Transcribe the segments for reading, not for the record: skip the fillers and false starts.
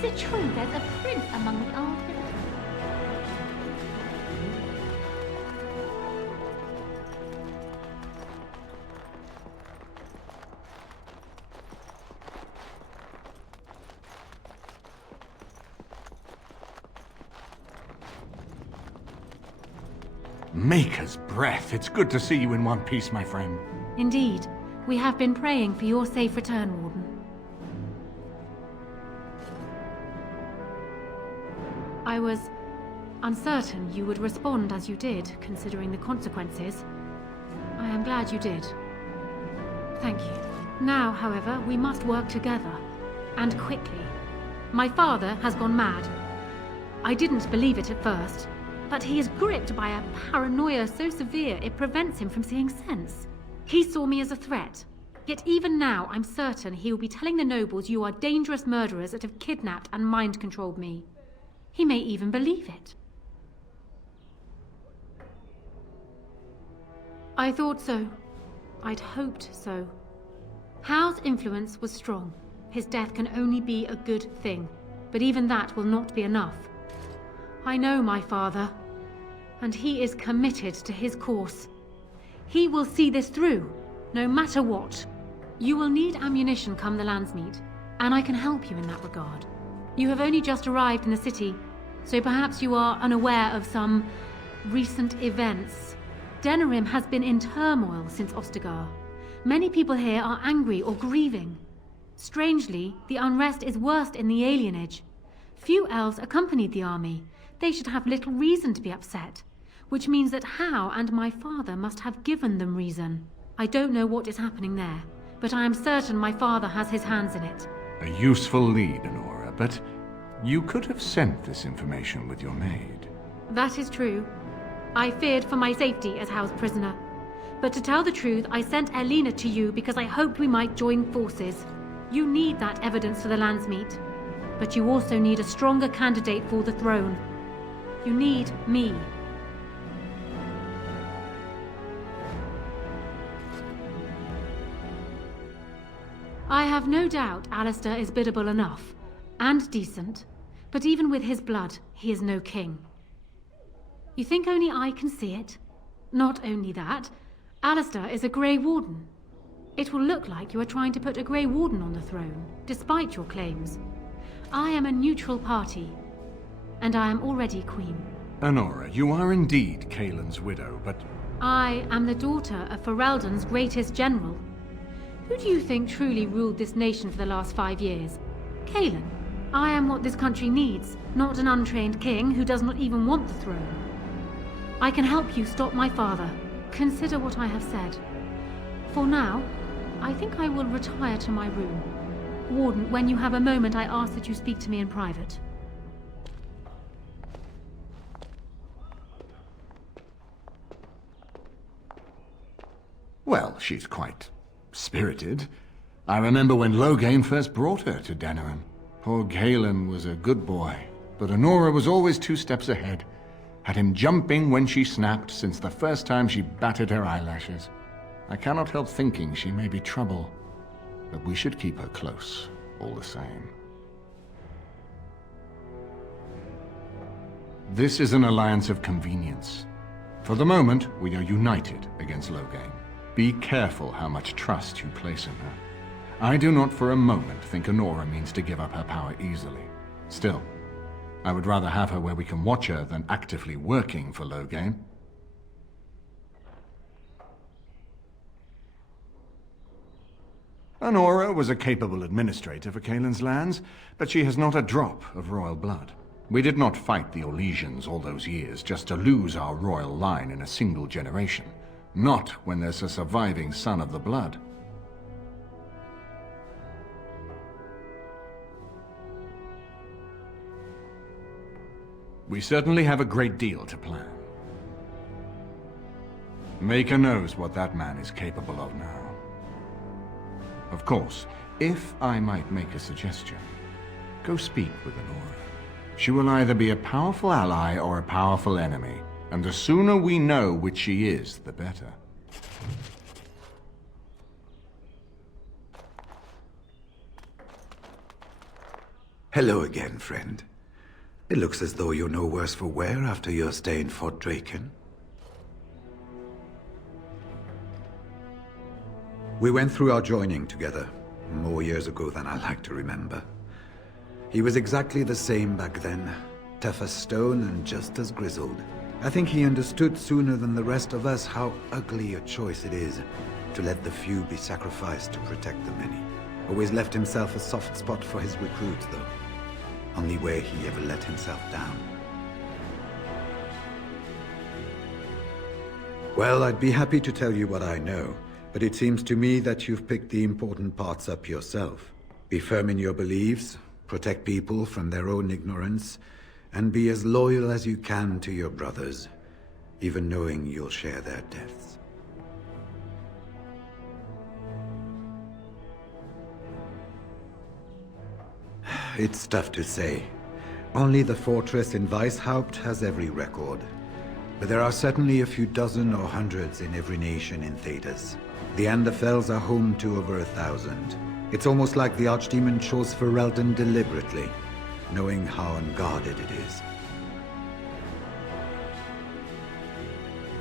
Is it true there's a prince among the armed visitors? Maker's breath. It's good to see you in one piece, my friend. Indeed. We have been praying for your safe return, Warden. I was uncertain you would respond as you did, considering the consequences. I am glad you did. Thank you. Now, however, we must work together. And quickly. My father has gone mad. I didn't believe it at first, but he is gripped by a paranoia so severe it prevents him from seeing sense. He saw me as a threat. Yet even now, I'm certain he will be telling the nobles you are dangerous murderers that have kidnapped and mind-controlled me. He may even believe it. I thought so. I'd hoped so. Hao's influence was strong. His death can only be a good thing, but even that will not be enough. I know my father, and he is committed to his course. He will see this through, no matter what. You will need ammunition come the Landsmeet, and I can help you in that regard. You have only just arrived in the city, so perhaps you are unaware of some recent events. Denerim has been in turmoil since Ostagar. Many people here are angry or grieving. Strangely, the unrest is worst in the alienage. Few elves accompanied the army. They should have little reason to be upset, which means that Hao and my father must have given them reason. I don't know what is happening there, but I am certain my father has his hands in it. A useful lead, Anora, but you could have sent this information with your maid. That is true. I feared for my safety as Hao's prisoner. But to tell the truth, I sent Elena to you because I hoped we might join forces. You need that evidence for the Landsmeet. But you also need a stronger candidate for the throne. You need me. I have no doubt Alistair is biddable enough, and decent, but even with his blood, he is no king. You think only I can see it? Not only that, Alistair is a Grey Warden. It will look like you are trying to put a Grey Warden on the throne, despite your claims. I am a neutral party, and I am already queen. Anora, you are indeed Kaelin's widow, but... I am the daughter of Ferelden's greatest general. Who do you think truly ruled this nation for the last 5 years? Kaelin. I am what this country needs, not an untrained king who does not even want the throne. I can help you stop my father. Consider what I have said. For now, I think I will retire to my room. Warden, when you have a moment, I ask that you speak to me in private. Well, she's quite spirited. I remember when Loghain first brought her to Denerim. Poor Galen was a good boy, but Anora was always 2 steps ahead. Had him jumping when she snapped since the first time she batted her eyelashes. I cannot help thinking she may be trouble, but we should keep her close, all the same. This is an alliance of convenience. For the moment, we are united against Loghain. Be careful how much trust you place in her. I do not for a moment think Anora means to give up her power easily. Still, I would rather have her where we can watch her than actively working for Loghain. Anora was a capable administrator for Kaelin's lands, but she has not a drop of royal blood. We did not fight the Orlesians all those years just to lose our royal line in a single generation. Not when there's a surviving son of the blood. We certainly have a great deal to plan. Maker knows what that man is capable of now. Of course, if I might make a suggestion, go speak with Anora. She will either be a powerful ally or a powerful enemy, and the sooner we know which she is, the better. Hello again, friend. It looks as though you're no worse for wear after your stay in Fort Draken. We went through our joining together, more years ago than I like to remember. He was exactly the same back then, tough as stone and just as grizzled. I think he understood sooner than the rest of us how ugly a choice it is to let the few be sacrificed to protect the many. Always left himself a soft spot for his recruits, though. Only way he ever let himself down. Well, I'd be happy to tell you what I know, but it seems to me that you've picked the important parts up yourself. Be firm in your beliefs, protect people from their own ignorance, and be as loyal as you can to your brothers, even knowing you'll share their deaths. It's tough to say. Only the fortress in Weishaupt has every record. But there are certainly a few dozen or hundreds in every nation in Thedas. The Anderfels are home to over 1,000. It's almost like the Archdemon chose Ferelden deliberately, knowing how unguarded it is.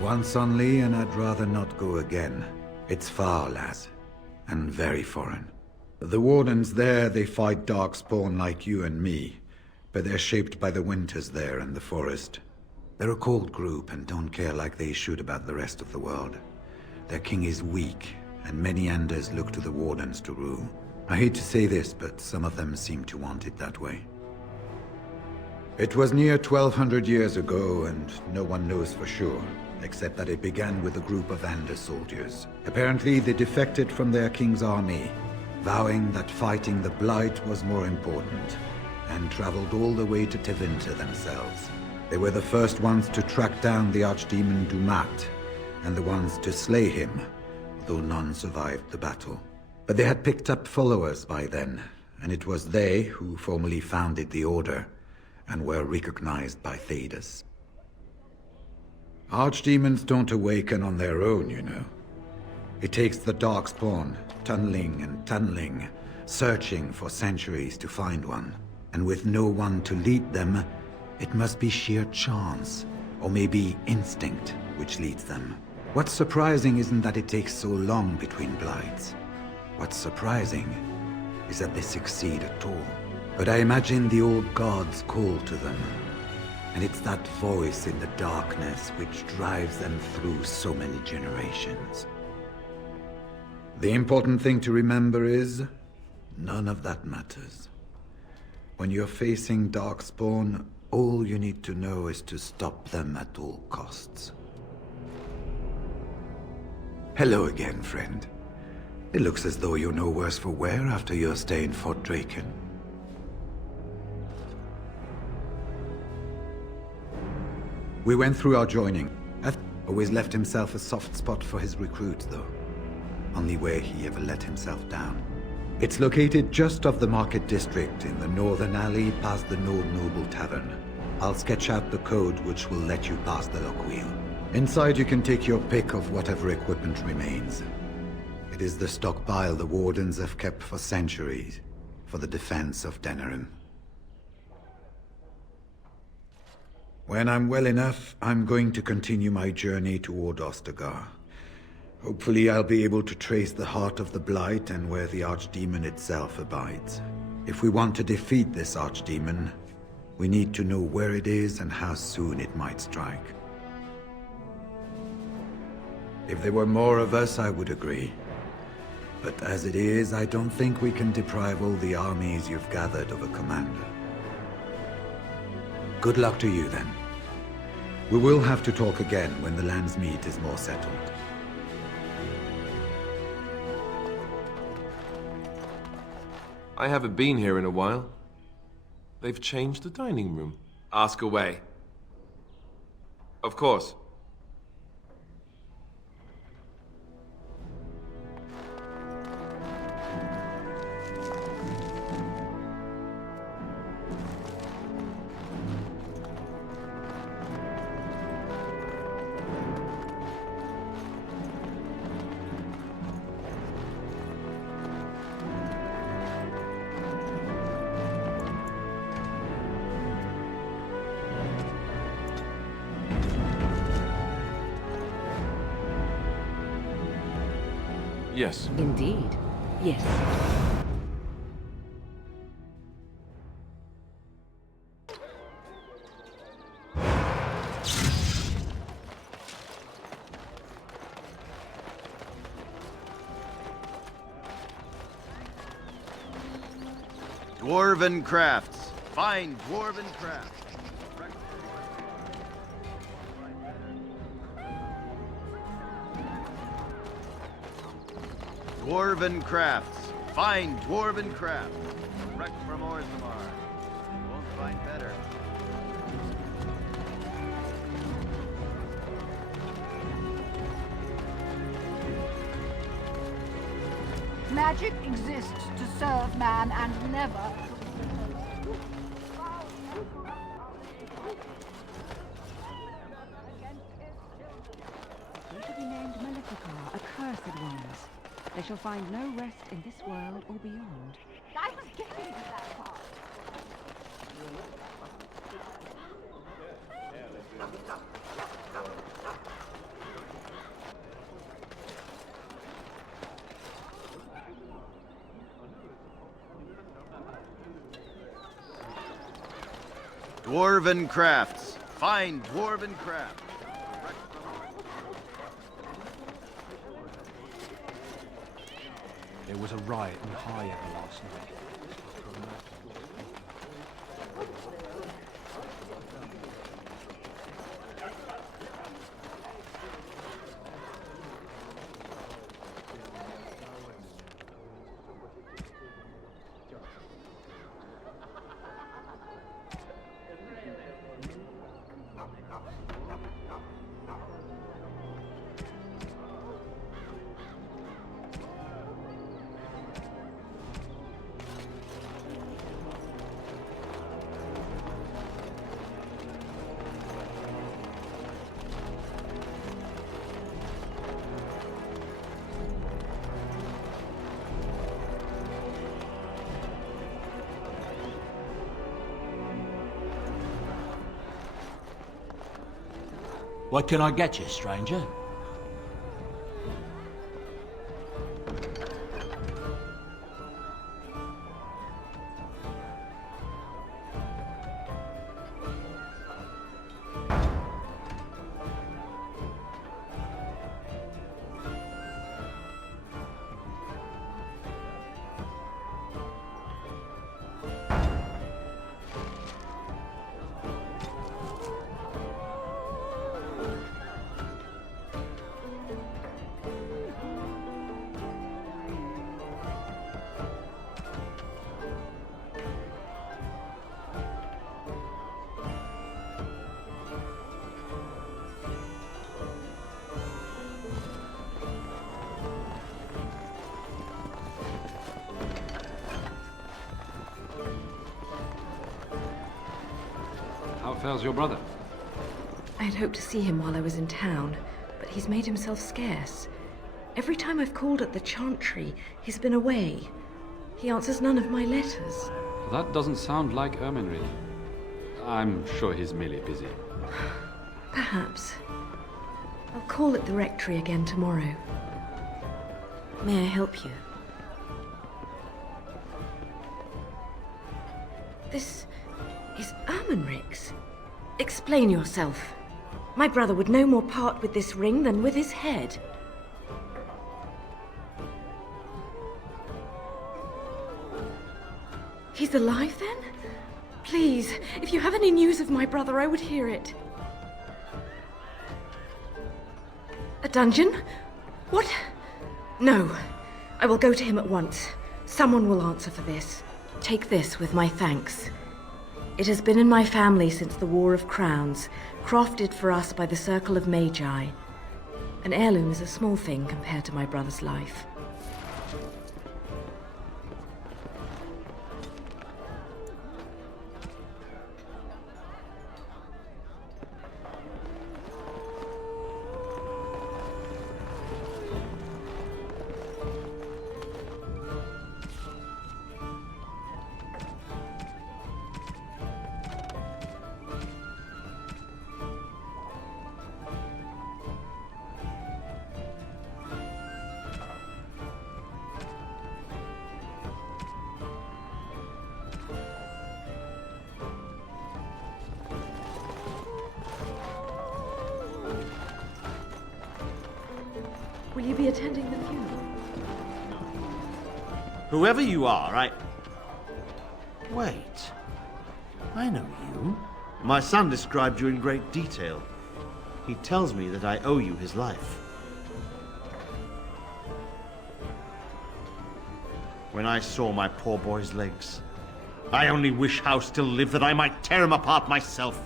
Once only, and I'd rather not go again. It's far, lass, and very foreign. The Wardens there, they fight Darkspawn like you and me, but they're shaped by the winters there in the forest. They're a cold group and don't care like they should about the rest of the world. Their king is weak, and many Anders look to the Wardens to rule. I hate to say this, but some of them seem to want it that way. It was near 1,200 years ago, and no one knows for sure, except that it began with a group of Anders soldiers. Apparently, they defected from their king's army, vowing that fighting the Blight was more important, and traveled all the way to Tevinter themselves. They were the first ones to track down the Archdemon Dumat, and the ones to slay him, though none survived the battle. But they had picked up followers by then, and it was they who formally founded the Order, and were recognized by Thedas. Archdemons don't awaken on their own, you know. It takes the Darkspawn, tunneling and tunneling, searching for centuries to find one. And with no one to lead them, it must be sheer chance, or maybe instinct, which leads them. What's surprising isn't that it takes so long between Blights. What's surprising is that they succeed at all. But I imagine the old gods call to them, and it's that voice in the darkness which drives them through so many generations. The important thing to remember is, none of that matters. When you're facing Darkspawn, all you need to know is to stop them at all costs. Hello again, friend. It looks as though you're no worse for wear after your stay in Fort Draken. We went through our joining. I've always left himself a soft spot for his recruits, though. Only way he ever let himself down. It's located just off the Market District in the northern alley past the Nord Noble Tavern. I'll sketch out the code which will let you pass the lock wheel. Inside you can take your pick of whatever equipment remains. It is the stockpile the Wardens have kept for centuries, for the defense of Denerim. When I'm well enough, I'm going to continue my journey toward Ostagar. Hopefully I'll be able to trace the heart of the Blight and where the Archdemon itself abides. If we want to defeat this Archdemon, we need to know where it is and how soon it might strike. If there were more of us, I would agree. But as it is, I don't think we can deprive all the armies you've gathered of a commander. Good luck to you, then. We will have to talk again when the Landsmeet is more settled. I haven't been here in a while. They've changed the dining room. Ask away. Of course. Yes. Indeed. Yes. Dwarven crafts. Fine dwarven crafts. Dwarven crafts. Fine dwarven crafts. Wreck from Orzammar. Won't find better. Magic exists to serve man and never. They shall be named Maleficar, accursed ones. They shall find no rest in this world or beyond. I was getting to that part. Dwarven crafts. Fine dwarven crafts. There was a riot in Higham last night. What can I get you, stranger? How fares your brother? I had hoped to see him while I was in town, but he's made himself scarce. Every time I've called at the Chantry, he's been away. He answers none of my letters. That doesn't sound like Ermenry. I'm sure he's merely busy. Perhaps. I'll call at the rectory again tomorrow. May I help you? This is Ermenric's. Explain yourself. My brother would no more part with this ring than with his head. He's alive then? Please, if you have any news of my brother, I would hear it. A dungeon? What? No. I will go to him at once. Someone will answer for this. Take this with my thanks. It has been in my family since the War of Crowns, crafted for us by the Circle of Magi. An heirloom is a small thing compared to my brother's life. Will you be attending the funeral? Whoever you are, Wait. I know you. My son described you in great detail. He tells me that I owe you his life. When I saw my poor boy's legs, I only wish Howe still lived that I might tear him apart myself.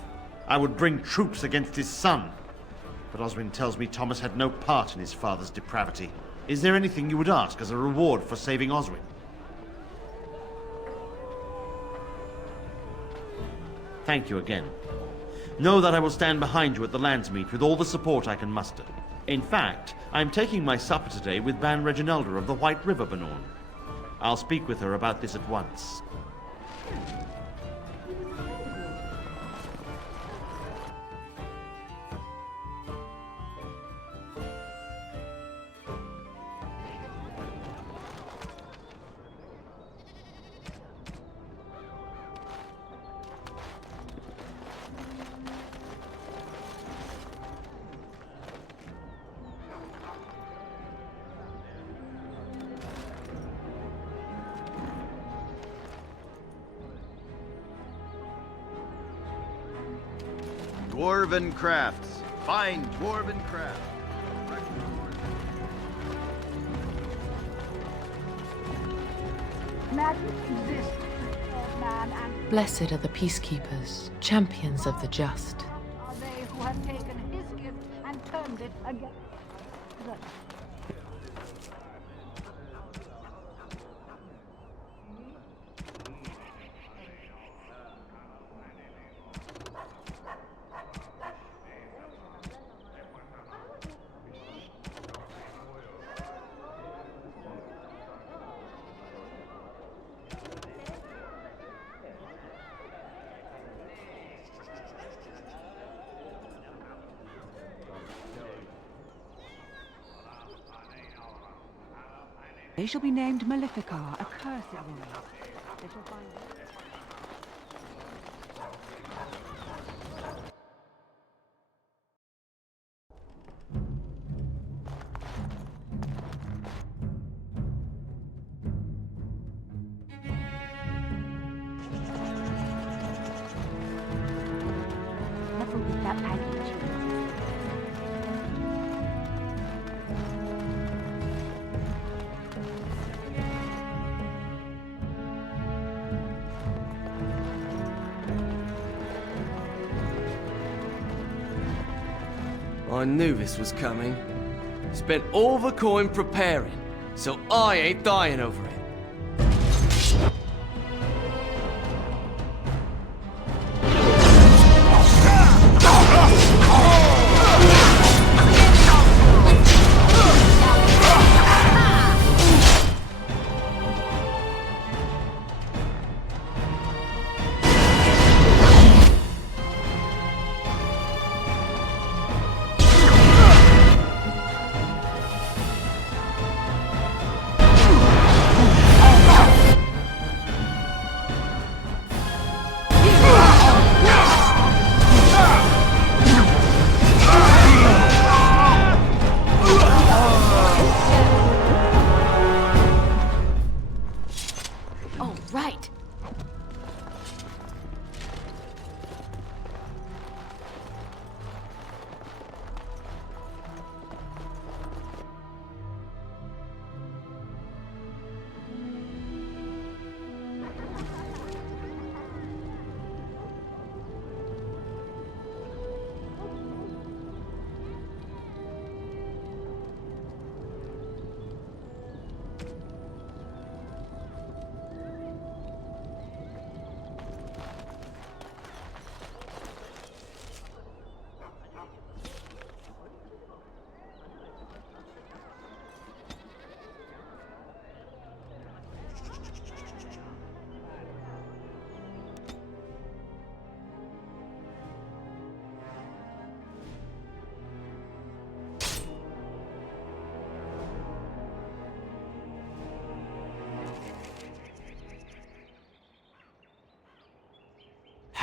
I would bring troops against his son. But Oswin tells me Thomas had no part in his father's depravity. Is there anything you would ask as a reward for saving Oswin? Thank you again. Know that I will stand behind you at the Landsmeet with all the support I can muster. In fact, I am taking my supper today with Ban Reginalda of the White River Banorn. I'll speak with her about this at once. Dwarven crafts. Fine dwarven crafts. Magic exists to serve man and Blessed are the peacekeepers, champions of the just. are they who have taken his gift and turned it against them. They shall be named Maleficar, a cursed woman. They shall find... Careful with that package. I knew this was coming. Spent all the coin preparing, so I ain't dying over it.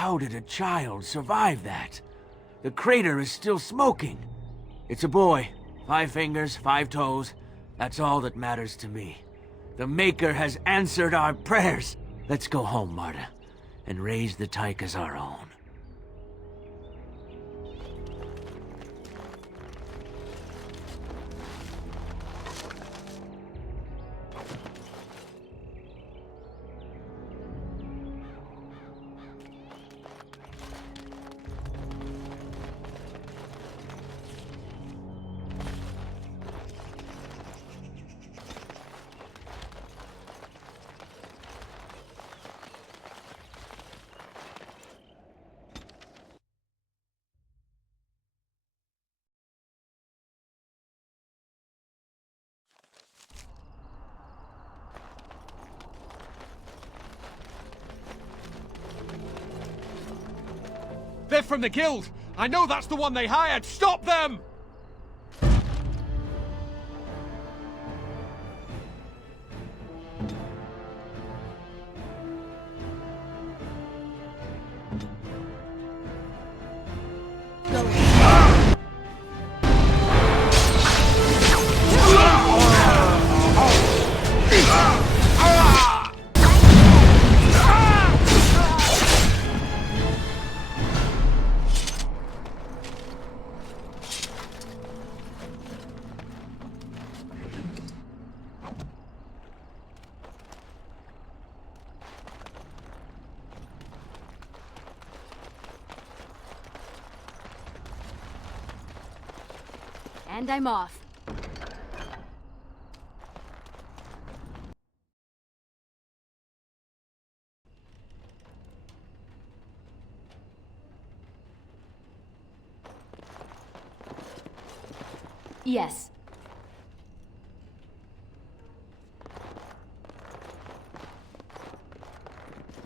How did a child survive that? The crater is still smoking. It's a boy. 5 fingers, 5 toes. That's all that matters to me. The Maker has answered our prayers. Let's go home, Marta, and raise the Tyke as our own. They're from the guild! I know that's the one they hired! Stop them! And I'm off. Yes.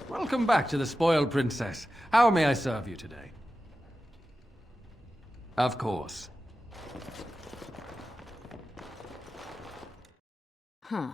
Welcome back to the Spoiled Princess. How may I serve you today? Of course. Huh.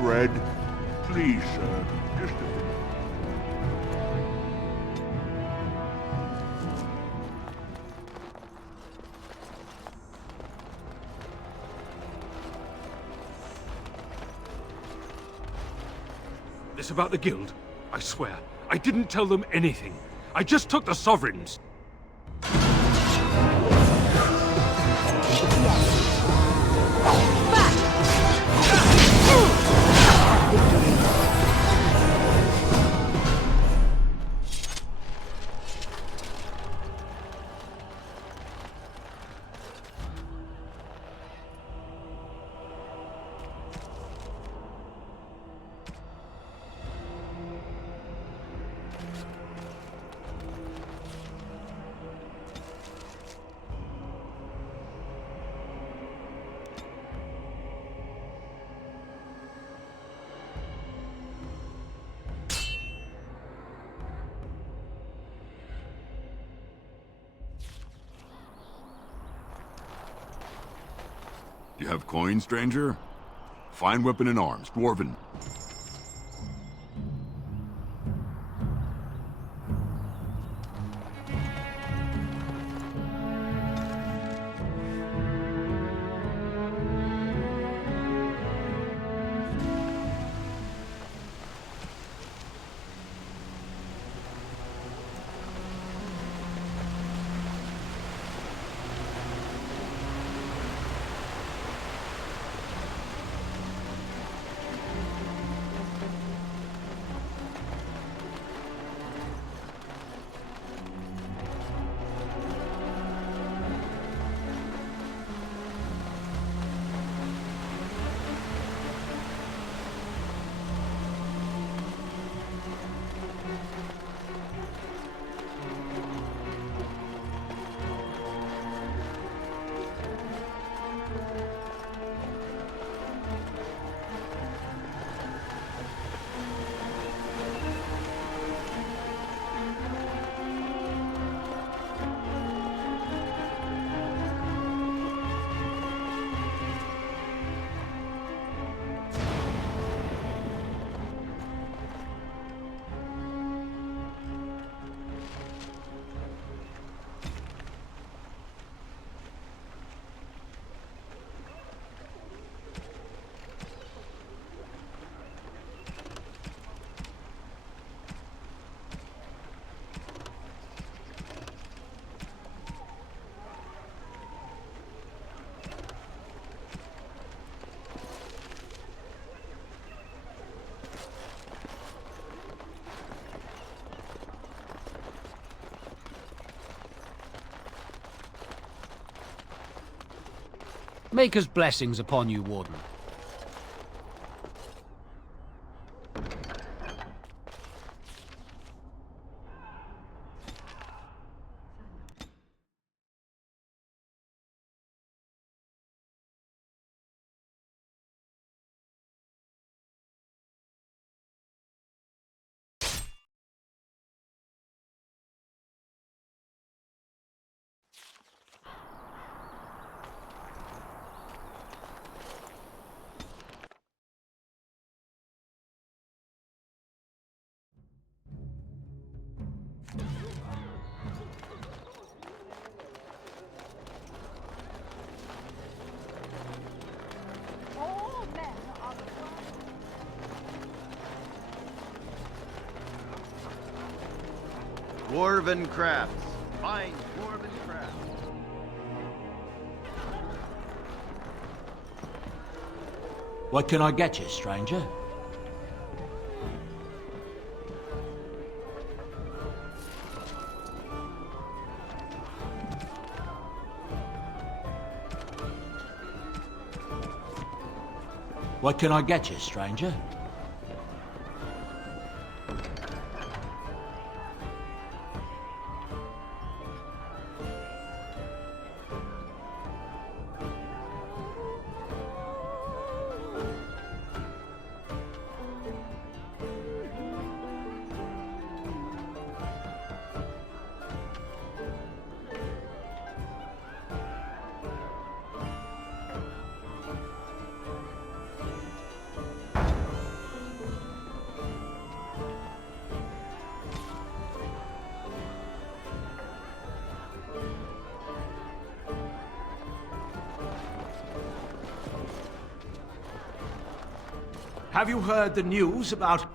Bread? Please, sir. Just a bit. This about the guild? I swear, I didn't tell them anything. I just took the sovereigns. You have coin, stranger? Fine weapon and arms, dwarven. Maker's blessings upon you, Warden. All men are Dwarven crafts. Fine dwarven crafts. What can I get you, stranger? What can I get you, stranger? Have you heard the news about...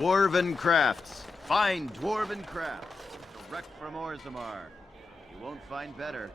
Dwarven crafts. Fine dwarven crafts. Direct from Orzammar. You won't find better.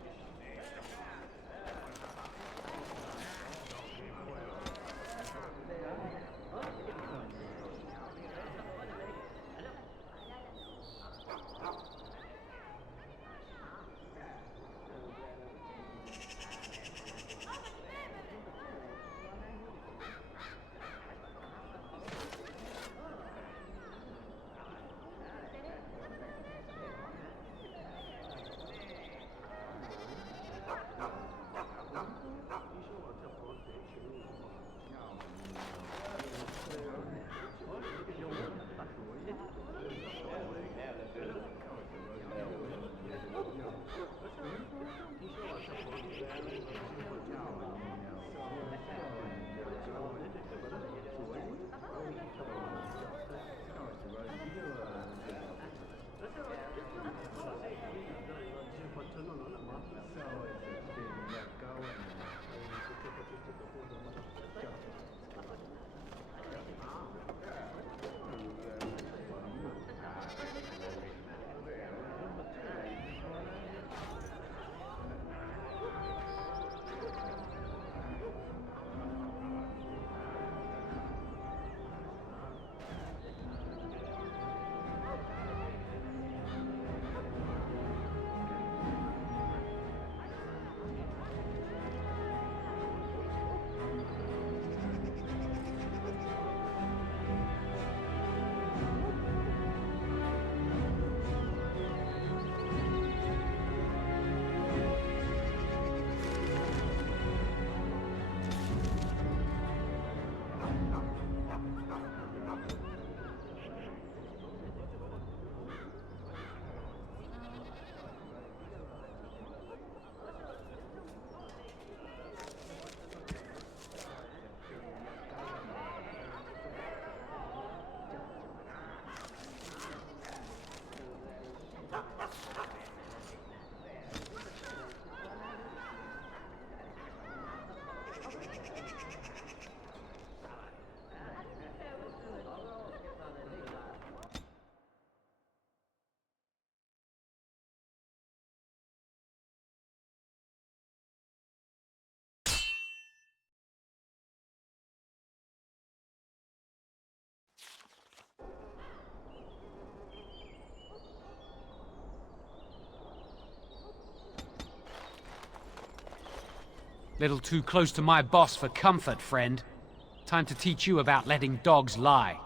Little too close to my boss for comfort, friend. Time to teach you about letting dogs lie.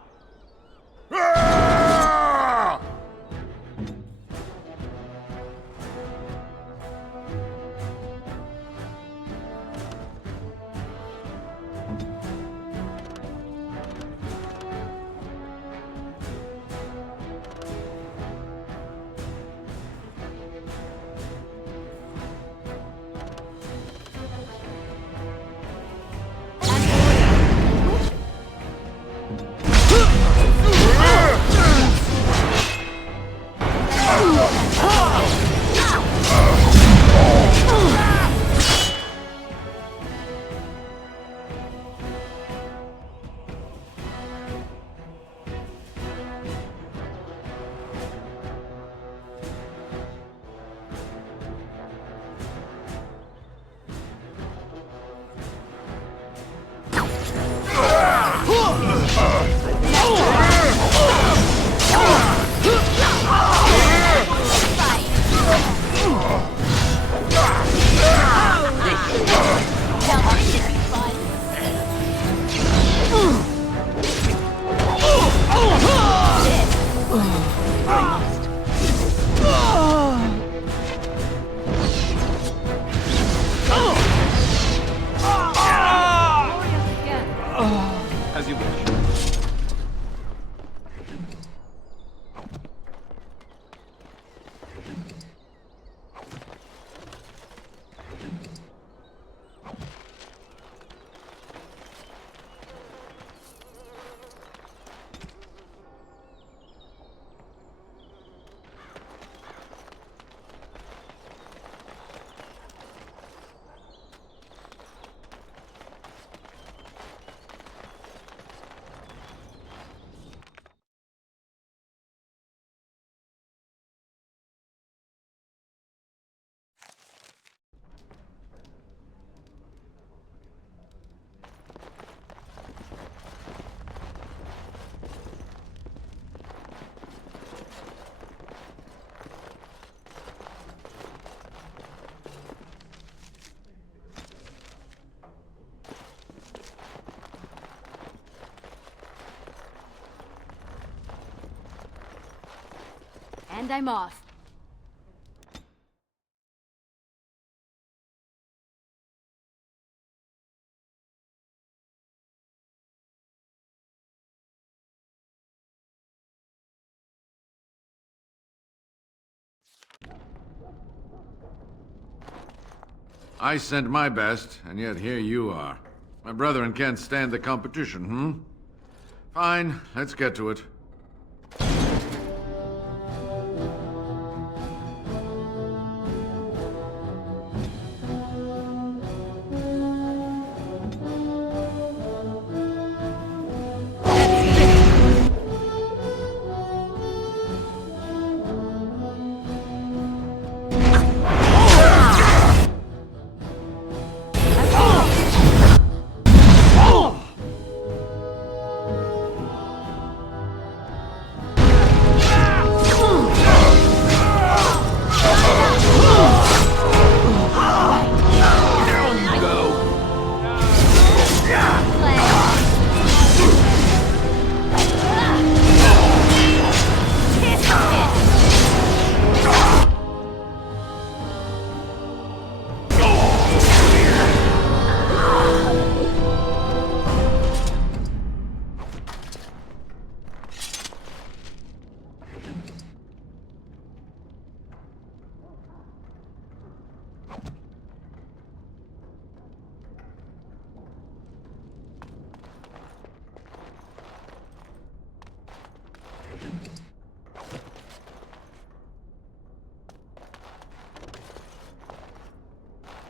and I'm off. I sent my best, and yet here you are. My brethren can't stand the competition, Fine, let's get to it.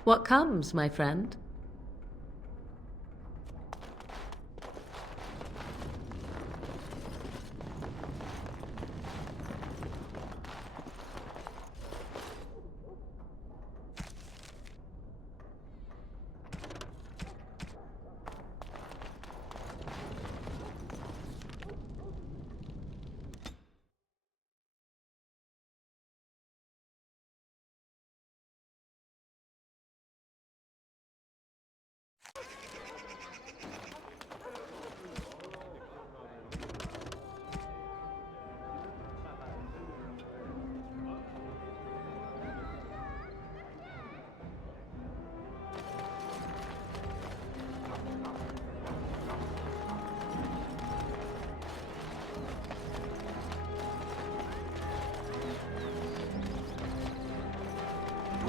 What comes, my friend?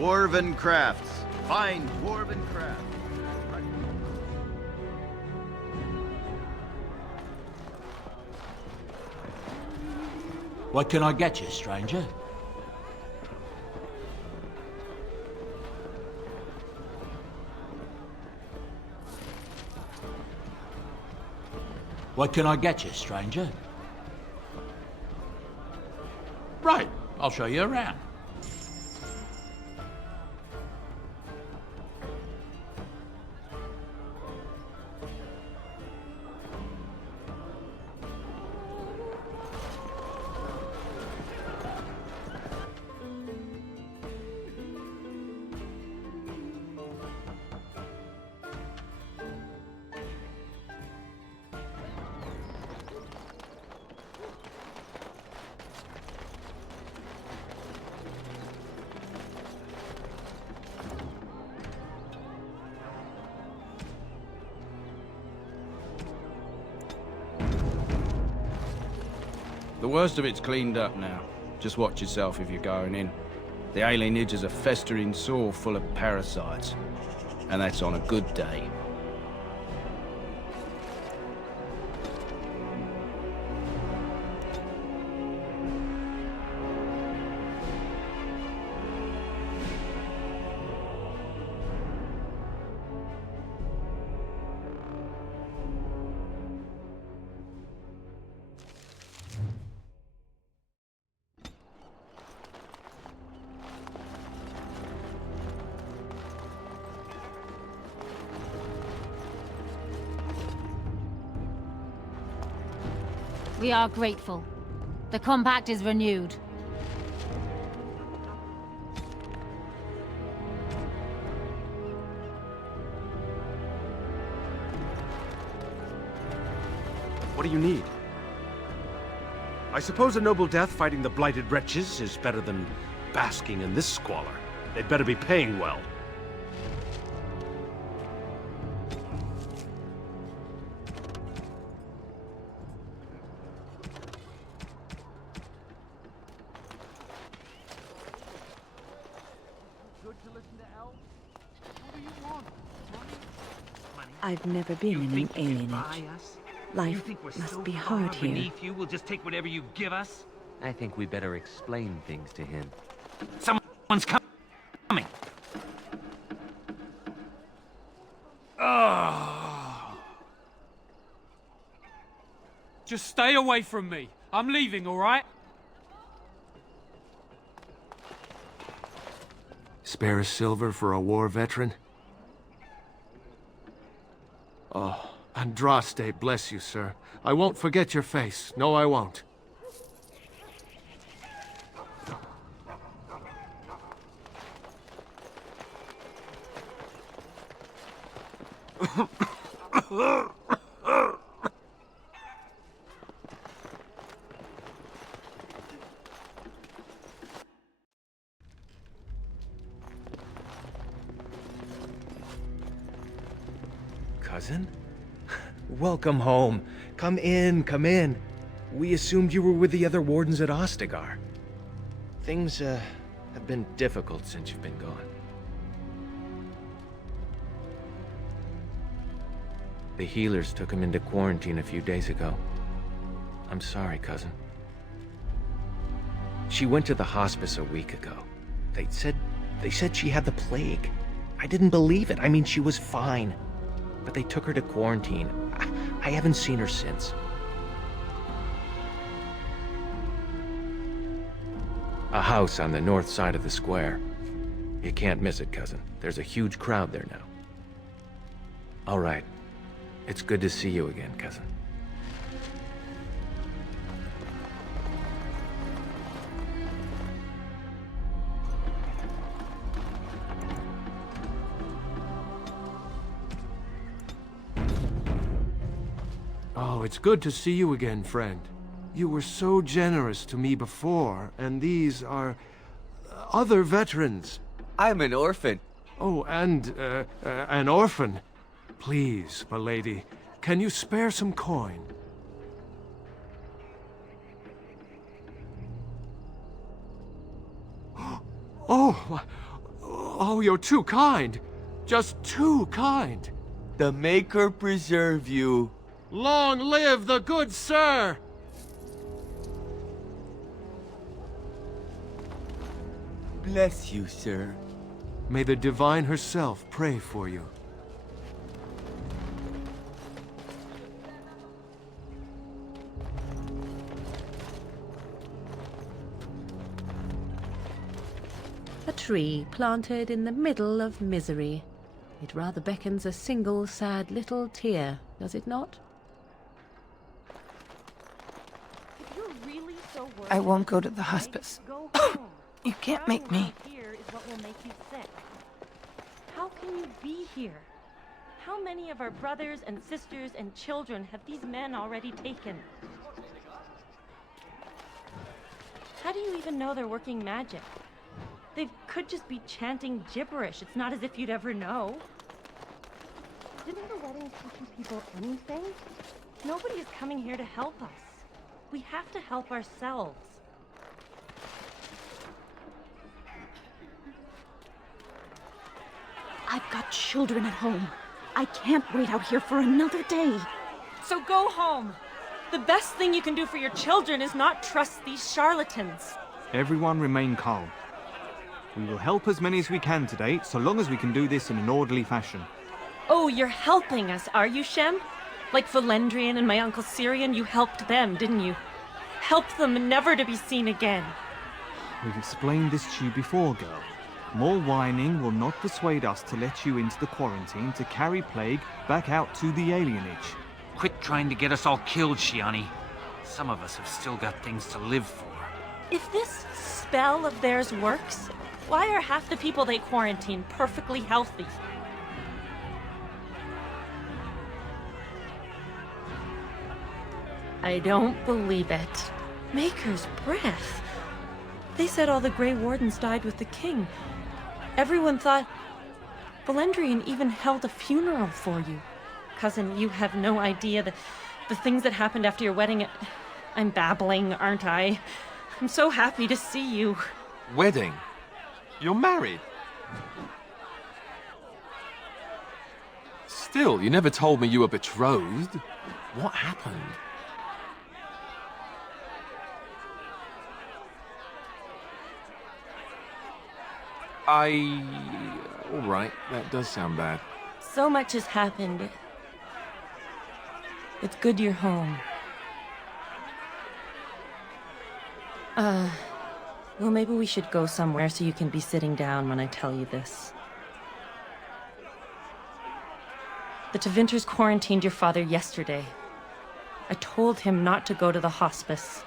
Dwarven crafts. Find dwarven crafts. What can I get you, stranger? What can I get you, stranger? Right, I'll show you around. The worst of it's cleaned up now. Just watch yourself if you're going in. The alienage is a festering sore full of parasites. And that's on a good day. We are grateful. The compact is renewed. What do you need? I suppose a noble death fighting the blighted wretches is better than basking in this squalor. They'd better be paying well. I've never been in an alienage. Life must be hard here. Beneath you, we'll just take whatever you give us? I think we better explain things to him. Someone's coming! Just stay away from me. I'm leaving, all right? Spare a silver for a war veteran? Oh, Andraste, bless you, sir. I won't forget your face. No, I won't. Cousin? Welcome home. Come in, come in. We assumed you were with the other wardens at Ostagar. Things, have been difficult since you've been gone. The healers took him into quarantine a few days ago. I'm sorry, cousin. She went to the hospice a week ago. They said she had the plague. I didn't believe it. I mean, she was fine. But they took her to quarantine. I haven't seen her since. A house on the north side of the square. You can't miss it, cousin. There's a huge crowd there now. All right. It's good to see you again, cousin. Oh, it's good to see you again, friend. You were so generous to me before, and these are other veterans. I'm an orphan. Oh, and an orphan. Please, milady, can you spare some coin? Oh, you're too kind. Just too kind. The Maker preserve you. Long live the good sir! Bless you, sir. May the Divine herself pray for you. A tree planted in the middle of misery. It rather beckons a single sad little tear, does it not? I won't go to the hospice. You can't make me. Here is what will make you sick. How can you be here? How many of our brothers and sisters and children have these men already taken? How do you even know they're working magic? They could just be chanting gibberish. It's not as if you'd ever know. Didn't the weddings teach you people anything? Nobody is coming here to help us. We have to help ourselves. I've got children at home. I can't wait out here for another day. So go home. The best thing you can do for your children is not trust these charlatans. Everyone remain calm. We will help as many as we can today, so long as we can do this in an orderly fashion. Oh, you're helping us, are you, Shem? Like Valendrian and my uncle Syrian, you helped them, didn't you? Helped them never to be seen again. We've explained this to you before, girl. More whining will not persuade us to let you into the quarantine to carry plague back out to the alienage. Quit trying to get us all killed, Shiani. Some of us have still got things to live for. If this spell of theirs works, why are half the people they quarantine perfectly healthy? I don't believe it. Maker's breath. They said all the Grey Wardens died with the king. Everyone thought... Belendrian even held a funeral for you. Cousin, you have no idea the things that happened after your wedding. I'm babbling, aren't I? I'm so happy to see you. Wedding? You're married? Still, you never told me you were betrothed. What happened? All right, that does sound bad. So much has happened. It's good you're home. Well, maybe we should go somewhere so you can be sitting down when I tell you this. The Tevinters quarantined your father yesterday. I told him not to go to the hospice.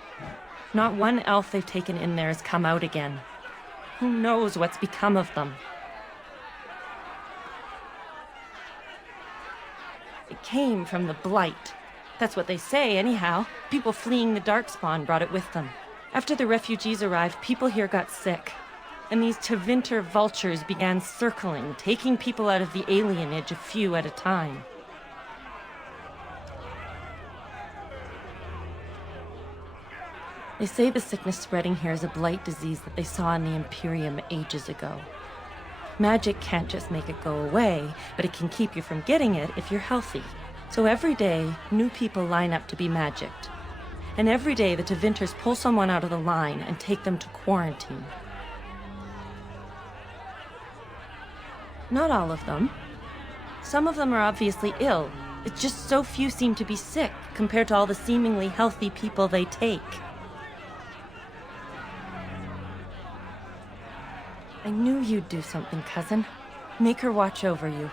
Not one elf they've taken in there has come out again. Who knows what's become of them? It came from the Blight. That's what they say, anyhow. People fleeing the Darkspawn brought it with them. After the refugees arrived, people here got sick. And these Tevinter vultures began circling, taking people out of the alienage a few at a time. They say the sickness spreading here is a blight disease that they saw in the Imperium ages ago. Magic can't just make it go away, but it can keep you from getting it if you're healthy. So every day, new people line up to be magicked. And every day, the Tevinters pull someone out of the line and take them to quarantine. Not all of them. Some of them are obviously ill. It's just so few seem to be sick compared to all the seemingly healthy people they take. I knew you'd do something, cousin. Make her watch over you.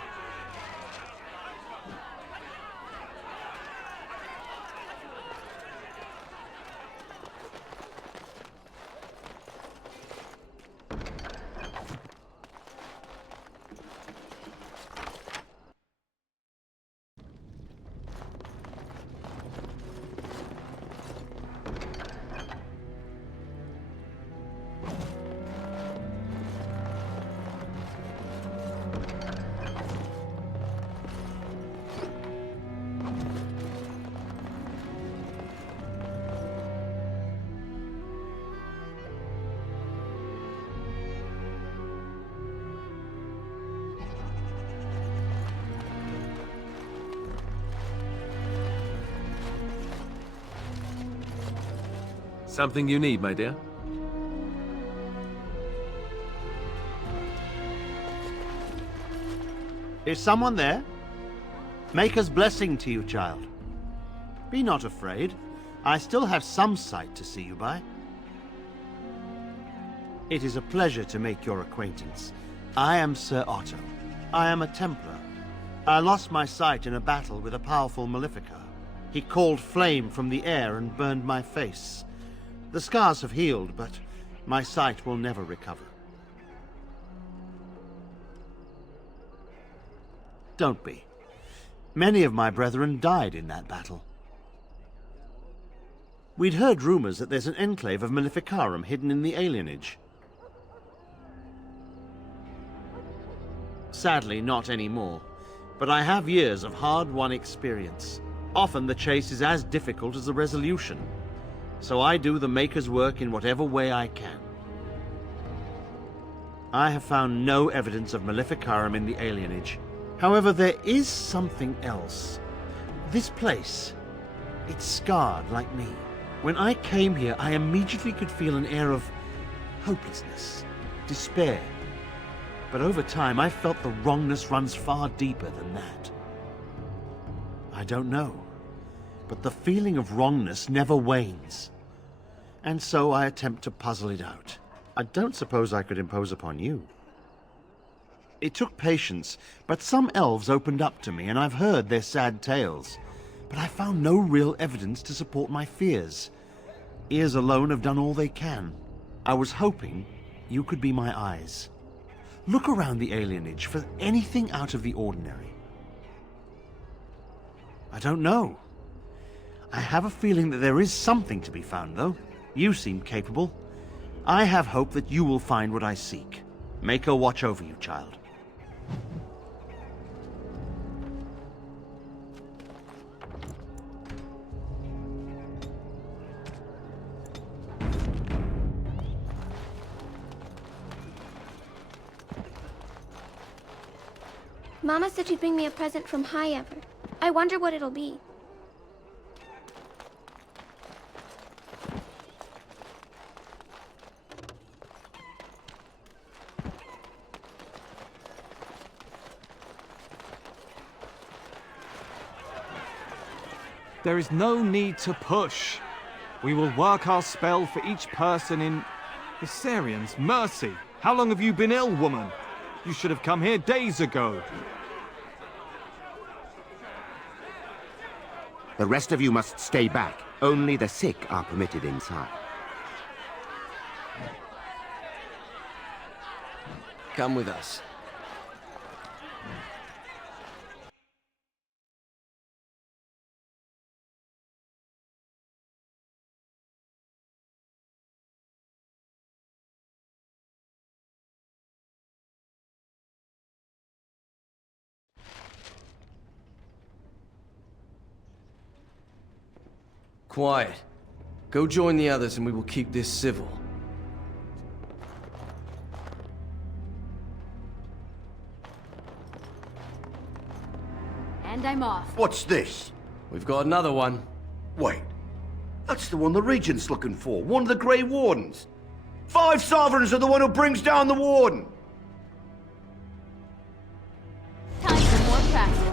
Something you need, my dear? Is someone there? Maker's blessing to you, child. Be not afraid. I still have some sight to see you by. It is a pleasure to make your acquaintance. I am Sir Otto. I am a Templar. I lost my sight in a battle with a powerful Maleficar. He called flame from the air and burned my face. The scars have healed, but my sight will never recover. Don't be. Many of my brethren died in that battle. We'd heard rumors that there's an enclave of Maleficarum hidden in the alienage. Sadly, not anymore. But I have years of hard-won experience. Often the chase is as difficult as the resolution. So I do the Maker's work in whatever way I can. I have found no evidence of Maleficarum in the alienage. However, there is something else. This place, it's scarred like me. When I came here, I immediately could feel an air of hopelessness, despair. But over time, I felt the wrongness runs far deeper than that. I don't know. But the feeling of wrongness never wanes. And so I attempt to puzzle it out. I don't suppose I could impose upon you. It took patience, but some elves opened up to me, and I've heard their sad tales. But I found no real evidence to support my fears. Ears alone have done all they can. I was hoping you could be my eyes. Look around the alienage for anything out of the ordinary. I don't know. I have a feeling that there is something to be found, though. You seem capable. I have hope that you will find what I seek. Mako watch over you, child. Mama said she'd bring me a present from High Ever. I wonder what it'll be. There is no need to push. We will work our spell for each person in... Viserions, mercy! How long have you been ill, woman? You should have come here days ago. The rest of you must stay back. Only the sick are permitted inside. Come with us. Quiet. Go join the others and we will keep this civil. And I'm off. What's this? We've got another one. Wait. That's the one the Regent's looking for. One of the Grey Wardens. 5 sovereigns are the one who brings down the Warden. Time for more practice.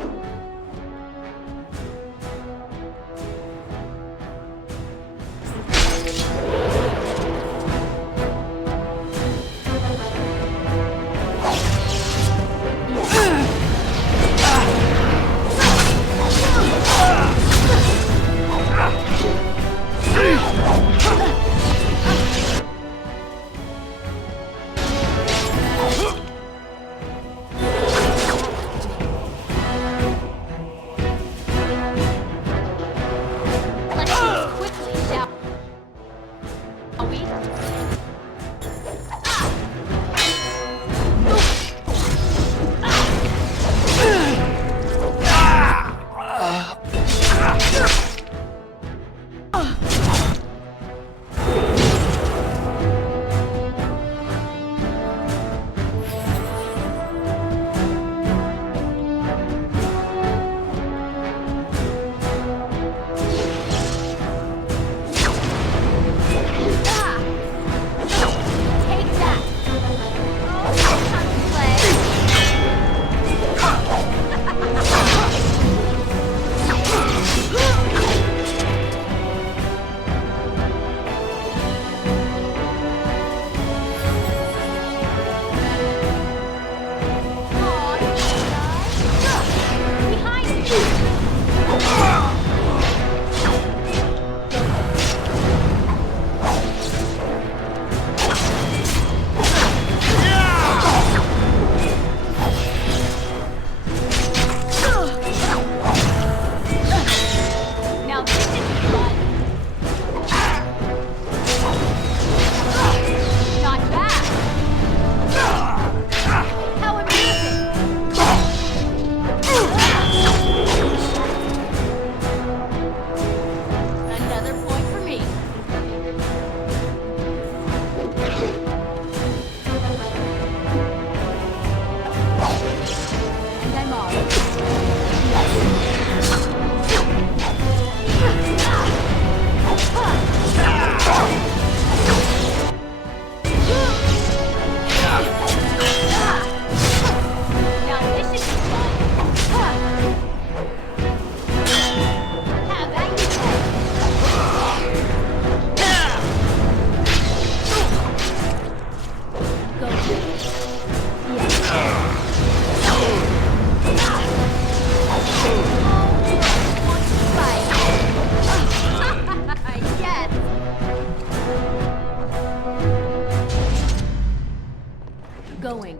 Going.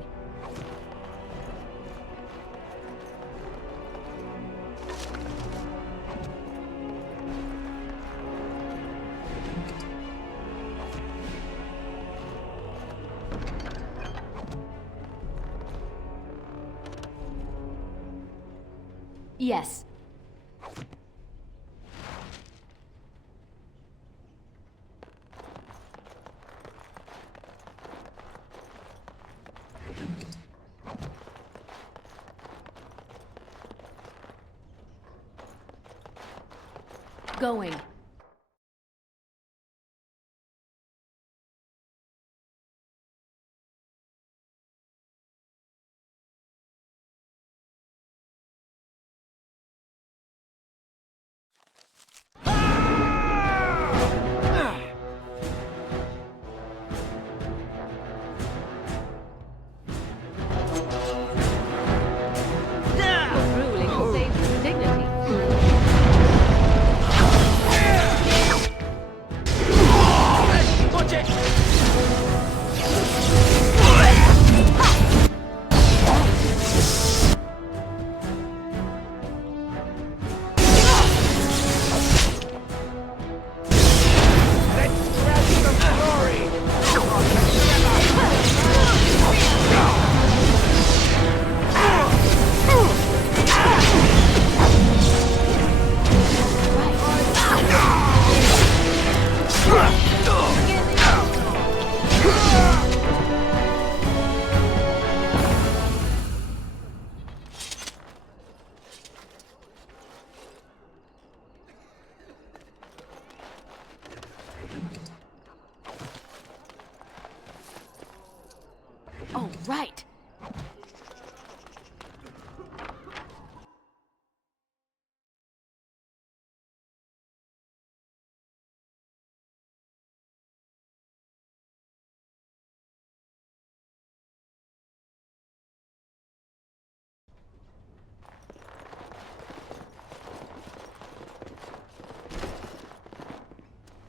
Yes. Going. Ruling saves his dignity. Watch it! Oh, right.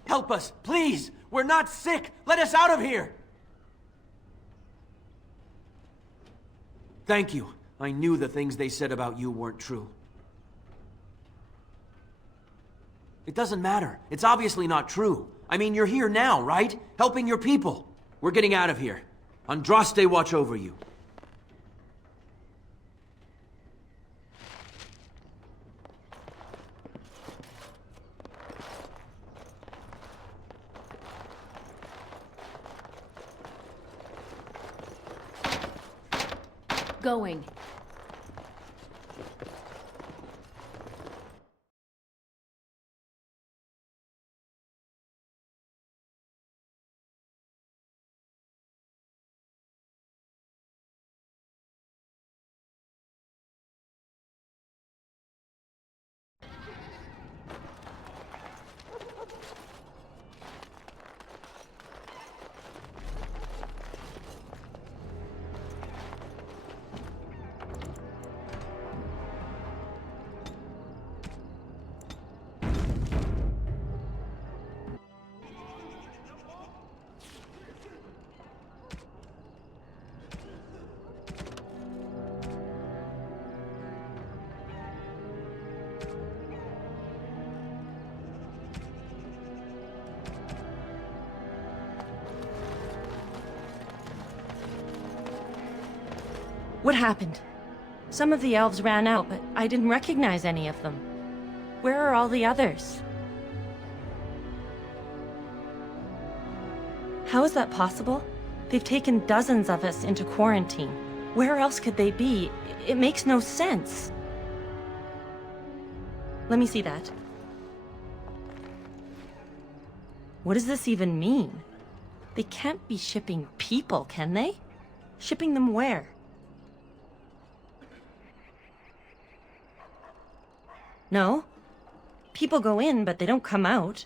Help us, please! We're not sick! Let us out of here! Thank you. I knew the things they said about you weren't true. It doesn't matter. It's obviously not true. I mean, you're here now, right? Helping your people. We're getting out of here. Andraste watch over you. Going. What happened? Some of the elves ran out, but I didn't recognize any of them. Where are all the others? How is that possible? They've taken dozens of us into quarantine. Where else could they be? It makes no sense. Let me see that. What does this even mean? They can't be shipping people, can they? Shipping them where? No. People go in, but they don't come out.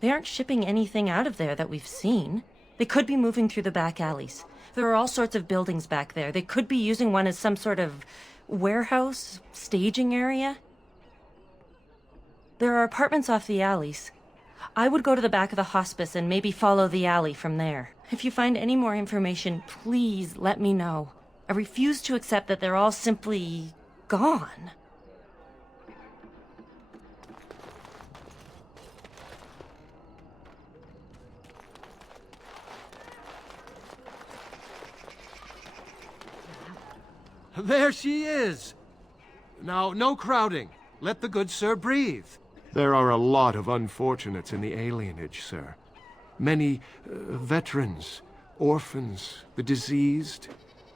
They aren't shipping anything out of there that we've seen. They could be moving through the back alleys. There are all sorts of buildings back there. They could be using one as some sort of warehouse, staging area. There are apartments off the alleys. I would go to the back of the hospice and maybe follow the alley from there. If you find any more information, please let me know. I refuse to accept that they're all simply gone. There she is! Now, no crowding. Let the good sir breathe. There are a lot of unfortunates in the alienage, sir. Many veterans, orphans, the diseased,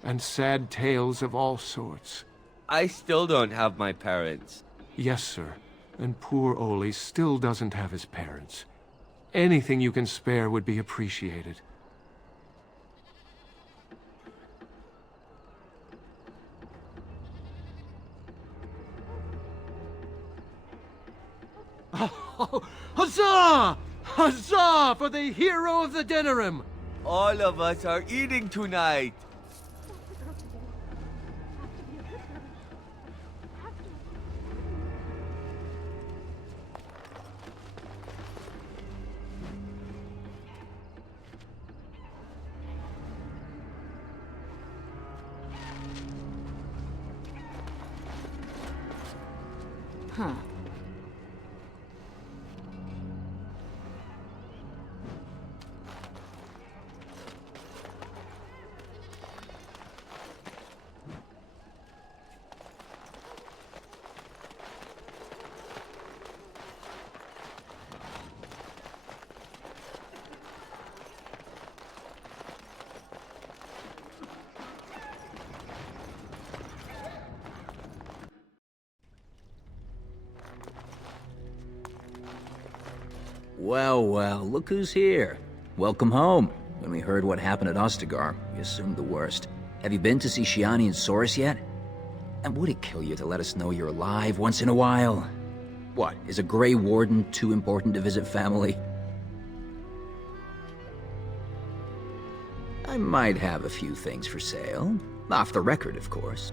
and sad tales of all sorts. I still don't have my parents. Yes, sir. And poor Oli still doesn't have his parents. Anything you can spare would be appreciated. Oh, huzzah! Huzzah for the hero of the Denerim! All of us are eating tonight. Huh. Well, well, look who's here. Welcome home. When we heard what happened at Ostagar, we assumed the worst. Have you been to see Shiani and Soris yet? And would it kill you to let us know you're alive once in a while? What, is a Grey Warden too important to visit family? I might have a few things for sale. Off the record, of course.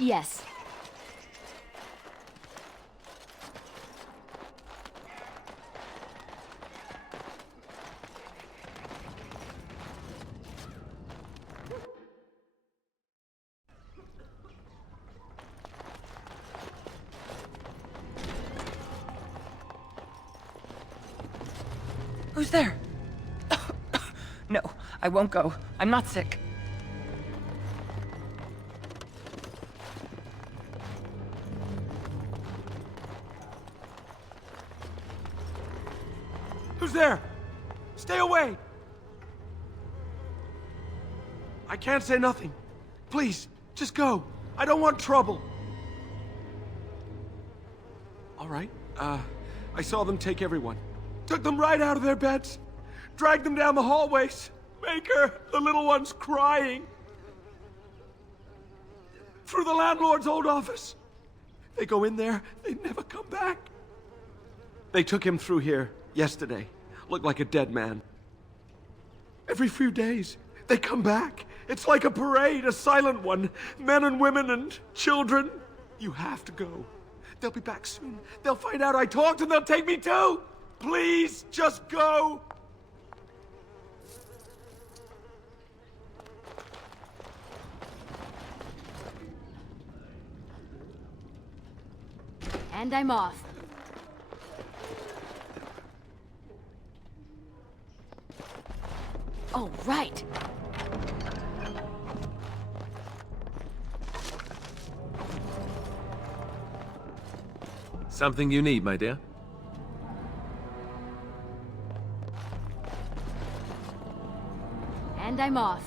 Yes. Who's there? No, I won't go. I'm not sick. Who's there? Stay away! I can't say nothing. Please, just go. I don't want trouble. All right, I saw them take everyone. Took them right out of their beds. Dragged them down the hallways. Maker, the little one's crying. Through the landlord's old office. They go in there, they never come back. They took him through here yesterday. Looked like a dead man. Every few days, they come back. It's like a parade, a silent one. Men and women and children. You have to go. They'll be back soon. They'll find out I talked and they'll take me too. Please, just go. And I'm off. Oh, right. Something you need, my dear? And I'm off.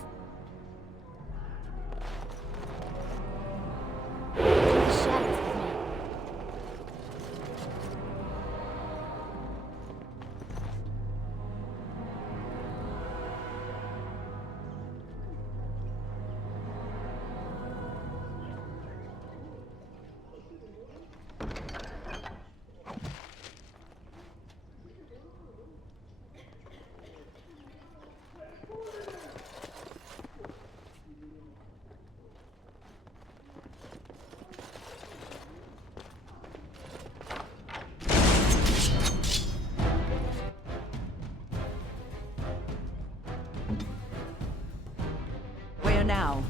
Where now?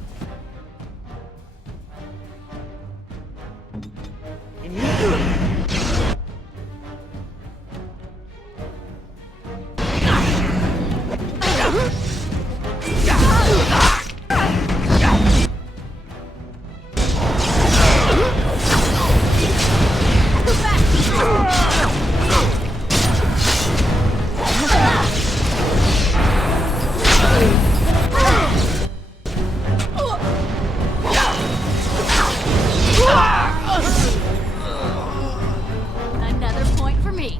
Another point for me.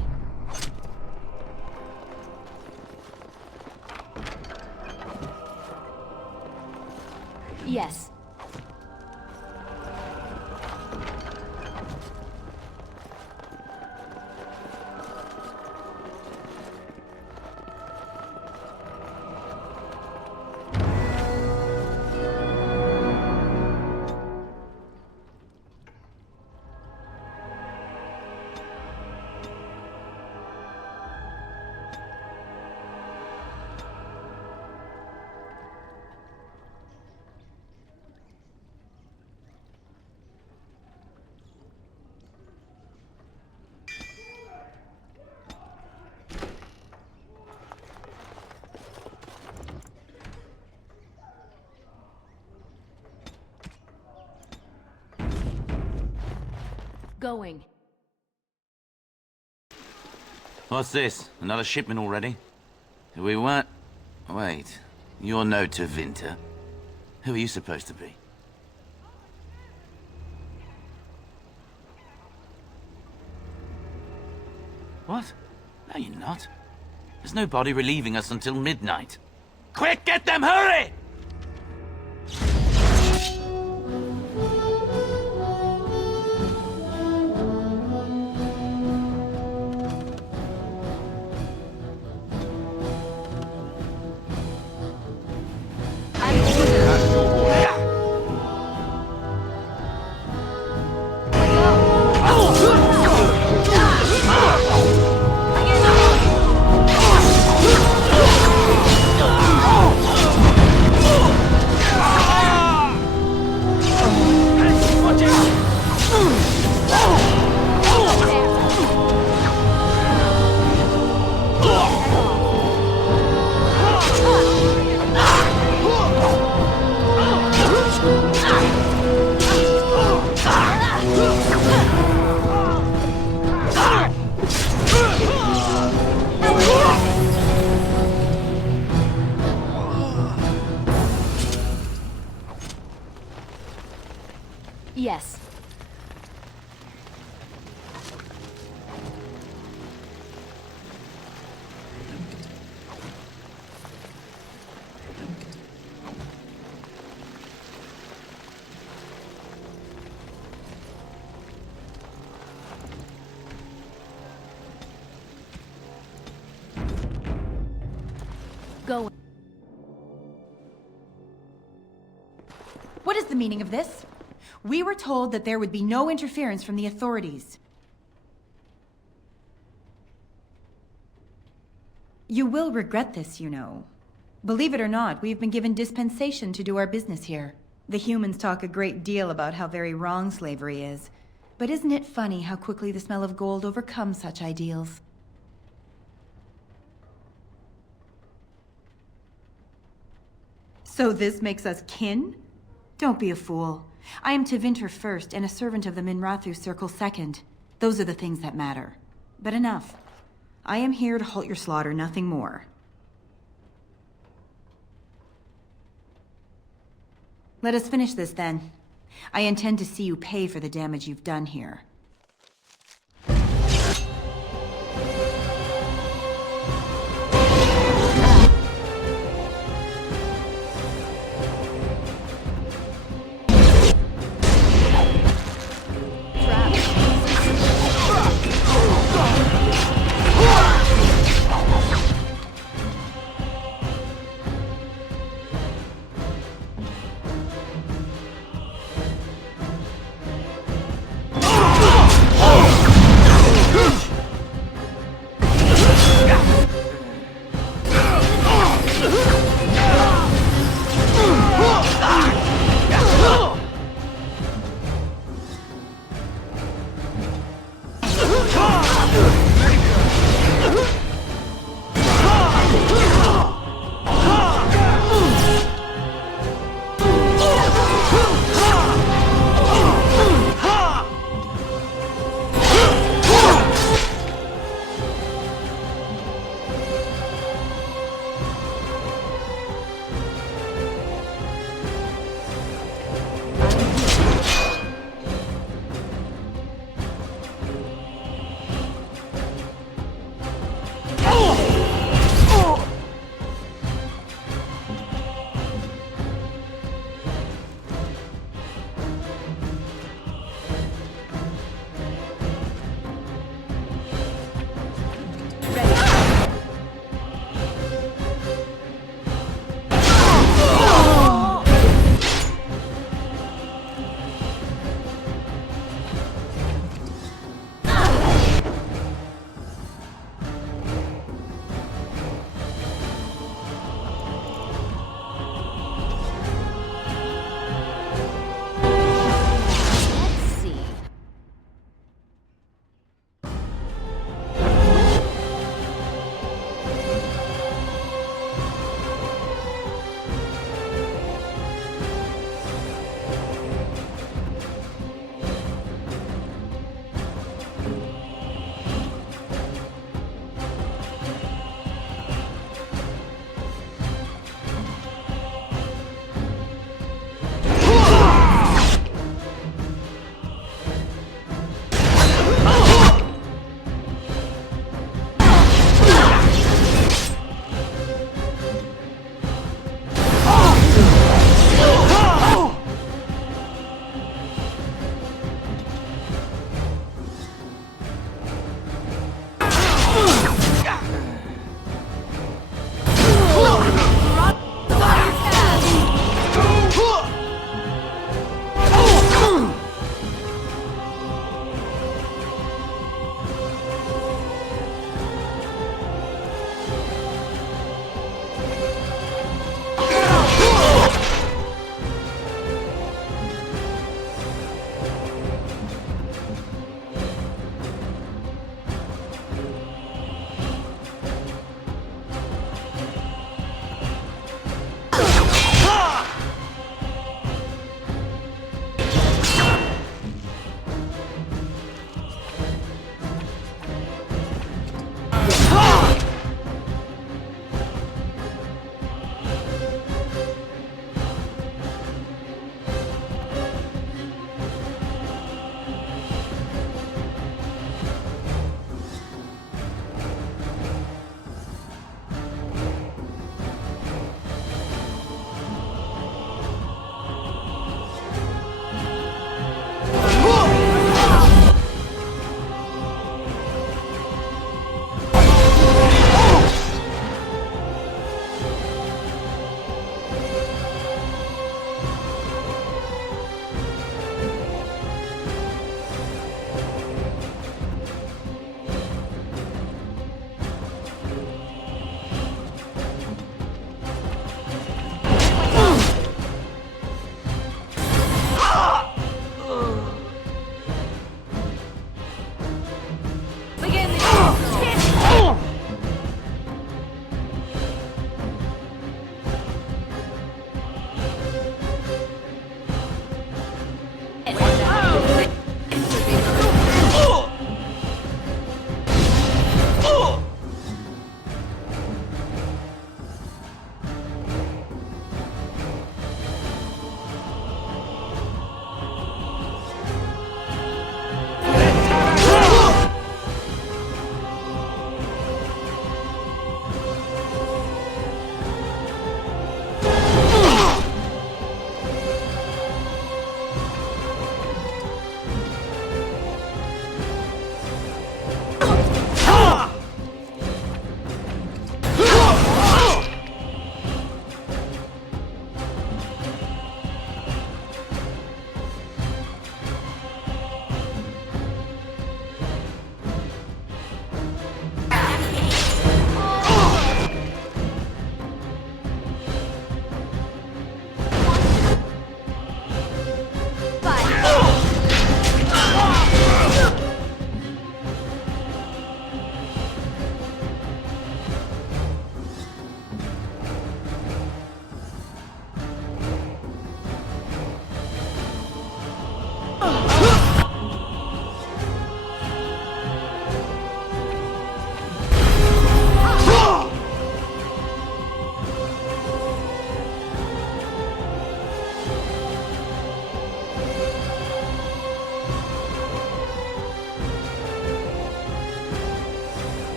Yes. Going. What's this? Another shipment already? Do we what? Wait, you're no Tevinter. Who are you supposed to be? What? No, you're not. There's no body relieving us until midnight. Quick, get them, hurry! Yes. Go. What is the meaning of this? We were told that there would be no interference from the authorities. You will regret this, you know. Believe it or not, we've been given dispensation to do our business here. The humans talk a great deal about how very wrong slavery is. But isn't it funny how quickly the smell of gold overcomes such ideals? So this makes us kin? Don't be a fool. I am Tevinter first, and a servant of the Minrathu Circle second. Those are the things that matter. But enough. I am here to halt your slaughter, nothing more. Let us finish this then. I intend to see you pay for the damage you've done here.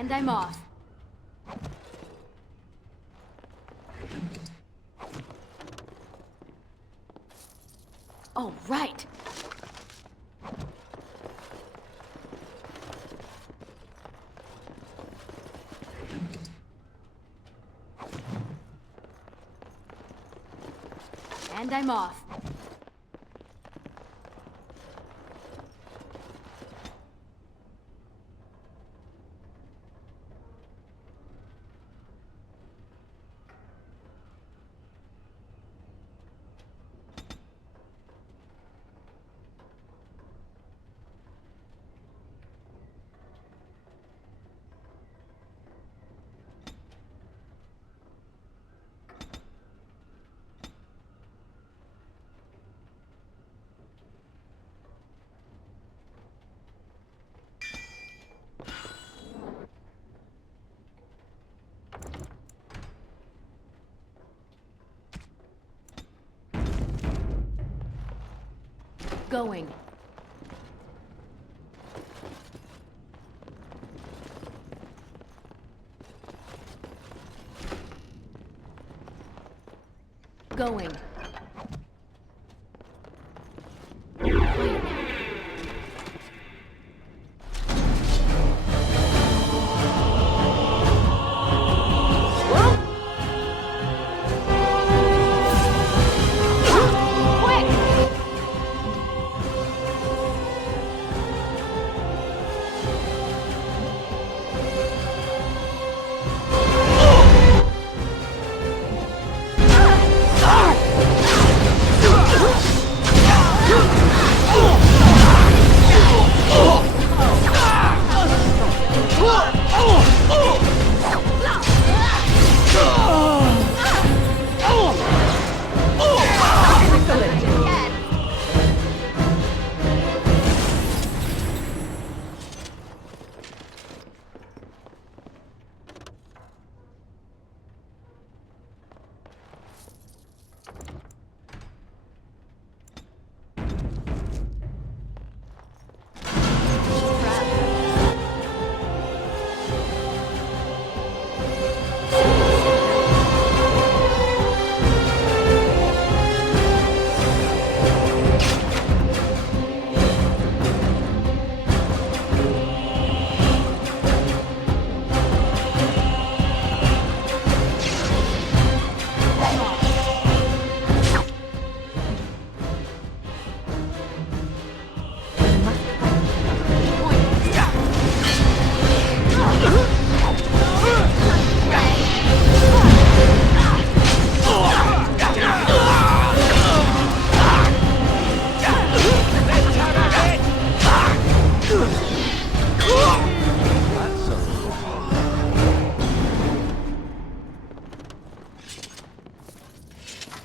And I'm off. All right. And I'm off. Going. Going.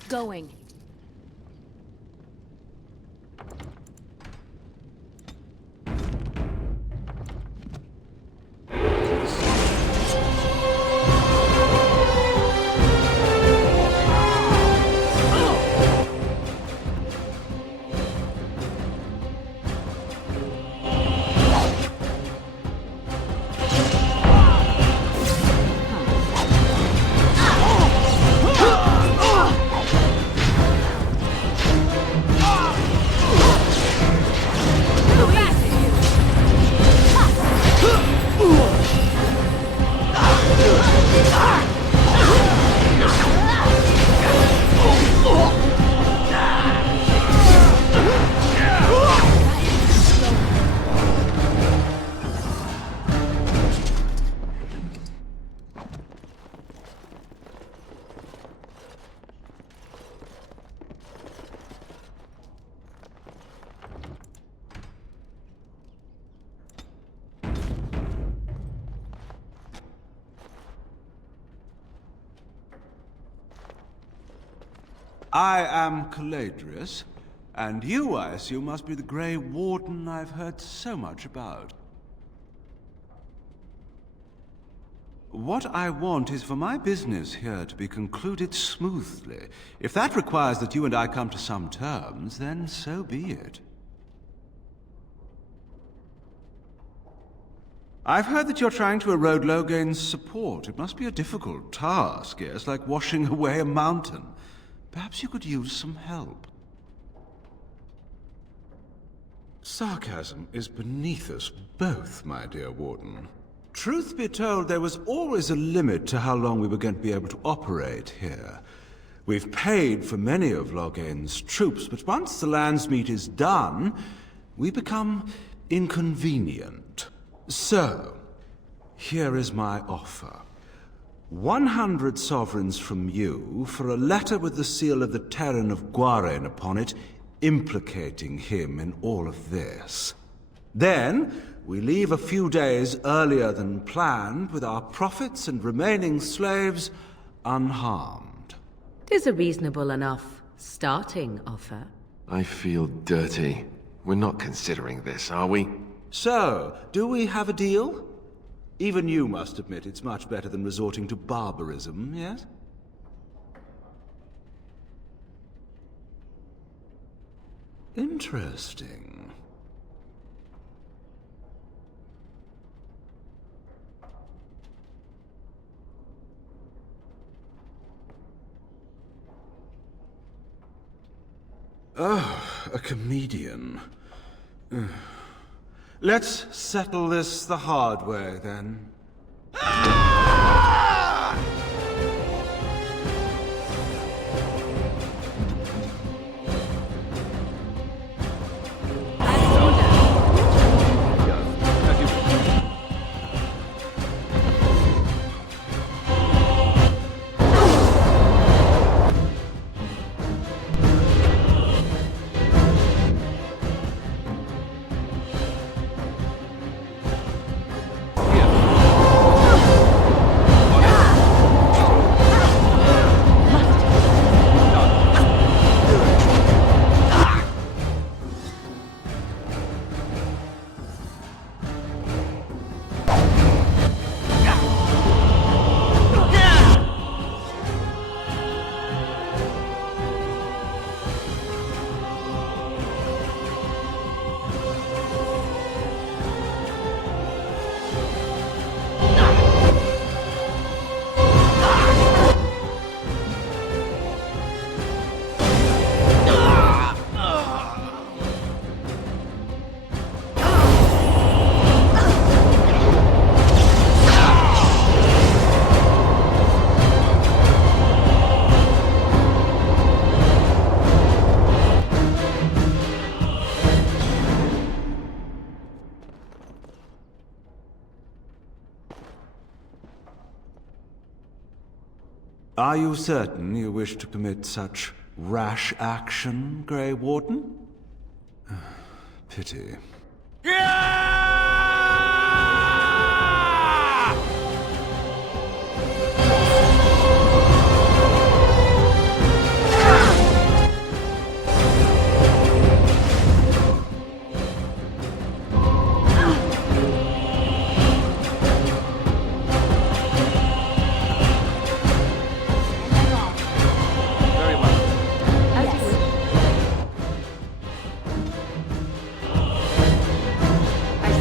Going. I am Caladrius, and you, I assume, must be the Grey Warden I've heard so much about. What I want is for my business here to be concluded smoothly. If that requires that you and I come to some terms, then so be it. I've heard that you're trying to erode Logain's support. It must be a difficult task, yes, like washing away a mountain. Perhaps you could use some help. Sarcasm is beneath us both, my dear Warden. Truth be told, there was always a limit to how long we were going to be able to operate here. We've paid for many of Logain's troops, but once the Landsmeet is done, we become inconvenient. So, here is my offer. 100 sovereigns from you for a letter with the seal of the Terran of Gwaren upon it, implicating him in all of this. Then, we leave a few days earlier than planned, with our profits and remaining slaves unharmed. 'Tis a reasonable enough starting offer. I feel dirty. We're not considering this, are we? So, do we have a deal? Even you must admit it's much better than resorting to barbarism, yes? Interesting. Oh, a comedian. Let's settle this the hard way, then. Are you certain you wish to commit such rash action, Grey Warden? Pity. I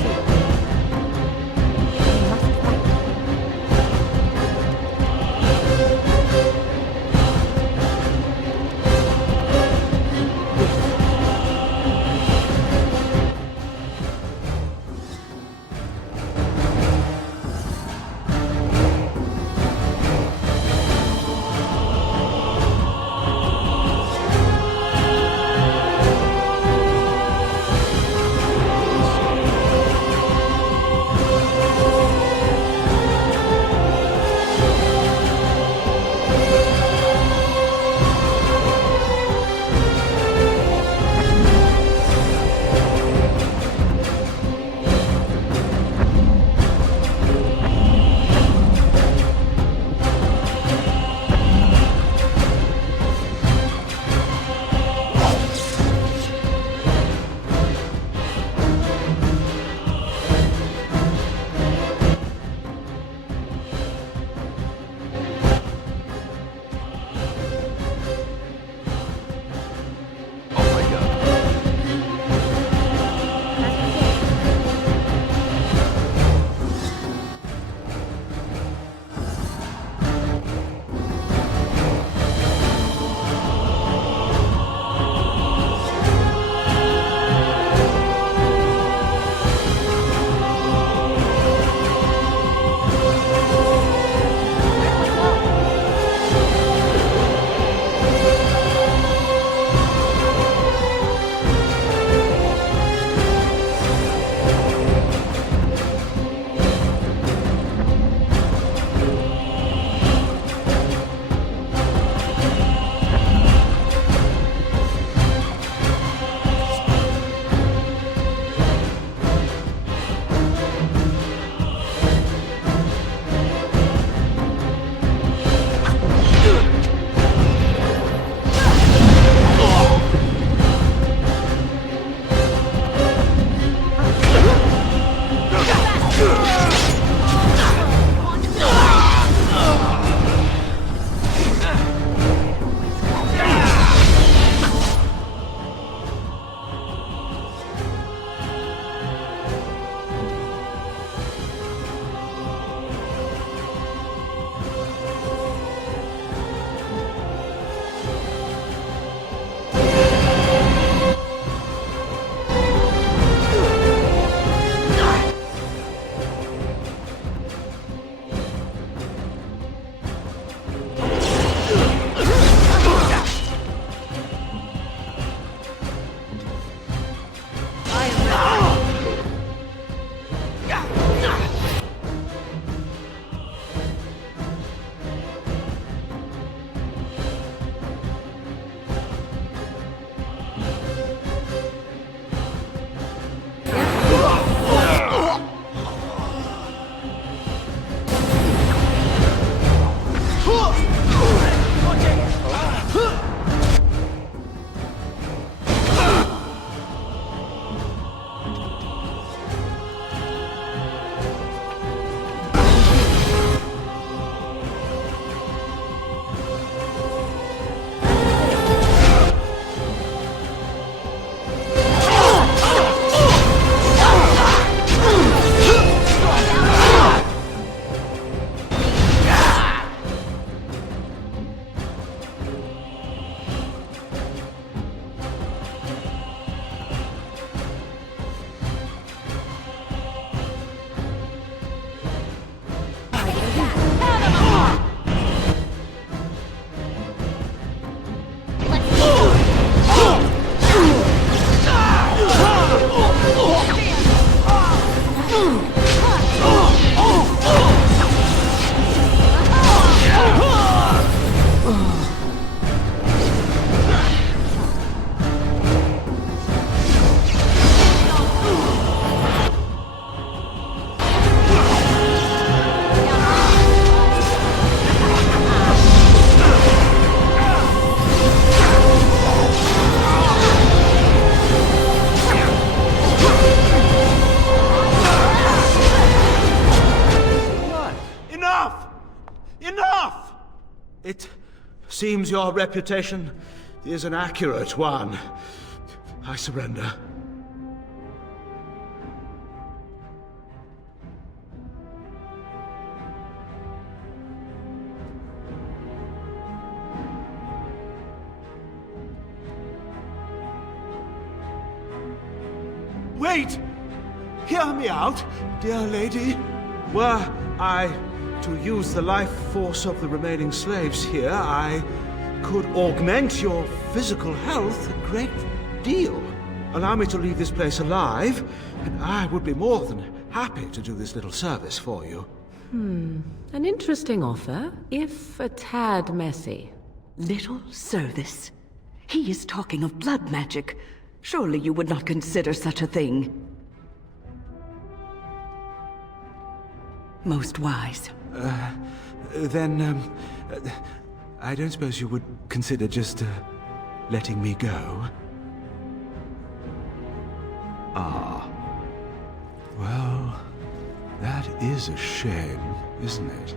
Enough! It seems your reputation is an accurate one. I surrender. Wait! Hear me out, dear lady. Were I to use the life force of the remaining slaves here, I could augment your physical health a great deal. Allow me to leave this place alive, and I would be more than happy to do this little service for you. An interesting offer, if a tad messy. Little service? He is talking of blood magic. Surely you would not consider such a thing. Most wise. Then, I don't suppose you would consider just, letting me go? Ah. Well, that is a shame, isn't it?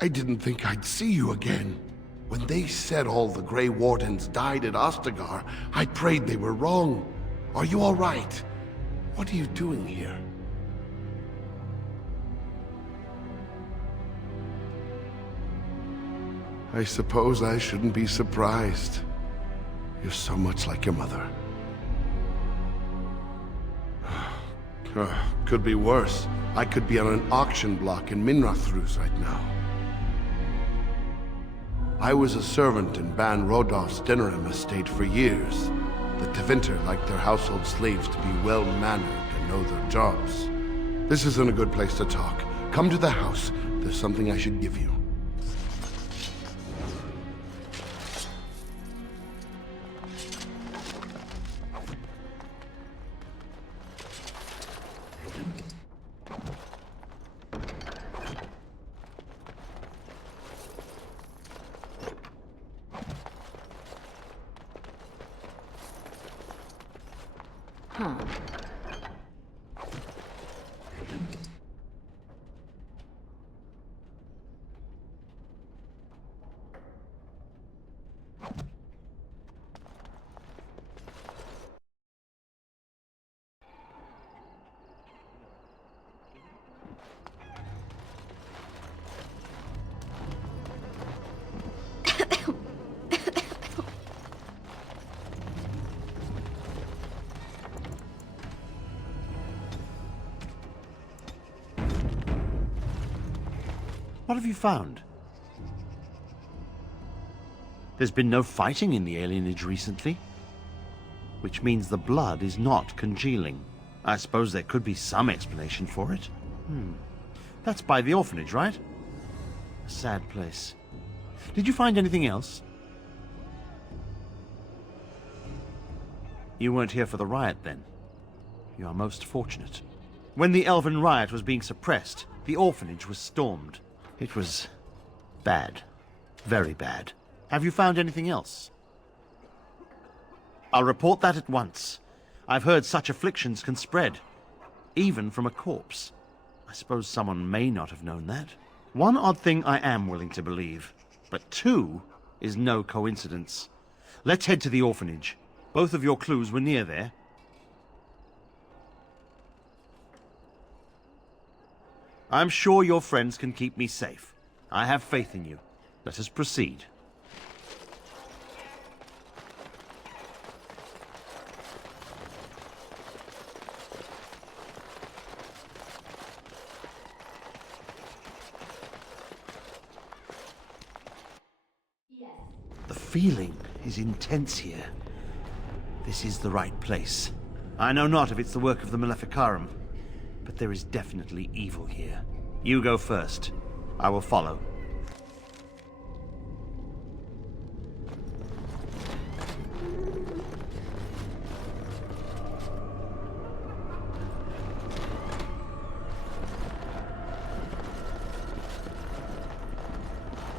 I didn't think I'd see you again. When they said all the Grey Wardens died at Ostagar, I prayed they were wrong. Are you all right? What are you doing here? I suppose I shouldn't be surprised. You're so much like your mother. Could be worse. I could be on an auction block in Minrathrus right now. I was a servant in Ban Rodolph's Denerim estate for years. The Tevinter liked their household slaves to be well-mannered and know their jobs. This isn't a good place to talk. Come to the house. There's something I should give you. What have you found? There's been no fighting in the alienage recently, which means the blood is not congealing. I suppose there could be some explanation for it. That's by the orphanage, right? A sad place. Did you find anything else? You weren't here for the riot, then. You are most fortunate. When the Elven riot was being suppressed, the orphanage was stormed. It was bad. Very bad. Have you found anything else? I'll report that at once. I've heard such afflictions can spread, even from a corpse. I suppose someone may not have known that. One odd thing I am willing to believe, but two is no coincidence. Let's head to the orphanage. Both of your clues were near there. I'm sure your friends can keep me safe. I have faith in you. Let us proceed. The feeling is intense here. This is the right place. I know not if it's the work of the Maleficarum, but there is definitely evil here. You go first. I will follow.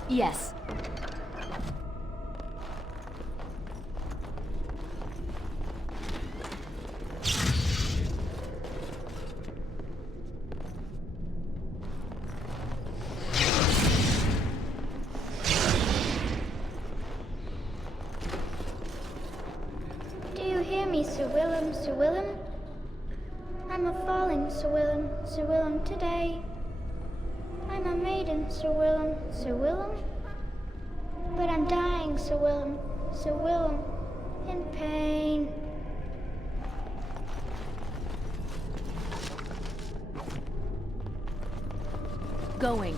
Yes. Do you hear me, Sir Willem, Sir Willem? I'm a falling, Sir Willem, Sir Willem, today. I'm a maiden, Sir Willem, Sir Willem. But I'm dying, Sir Willem, Sir Willem, in pain. Going.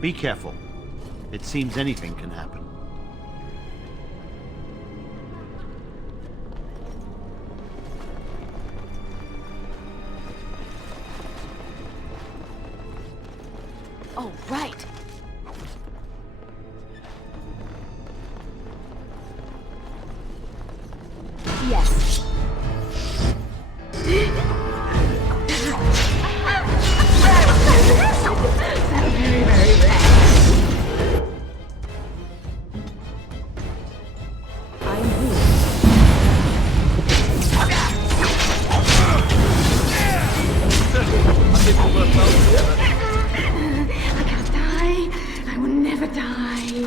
Be careful. It seems anything can happen. Oh, right. Yes. I can't die. I will never die.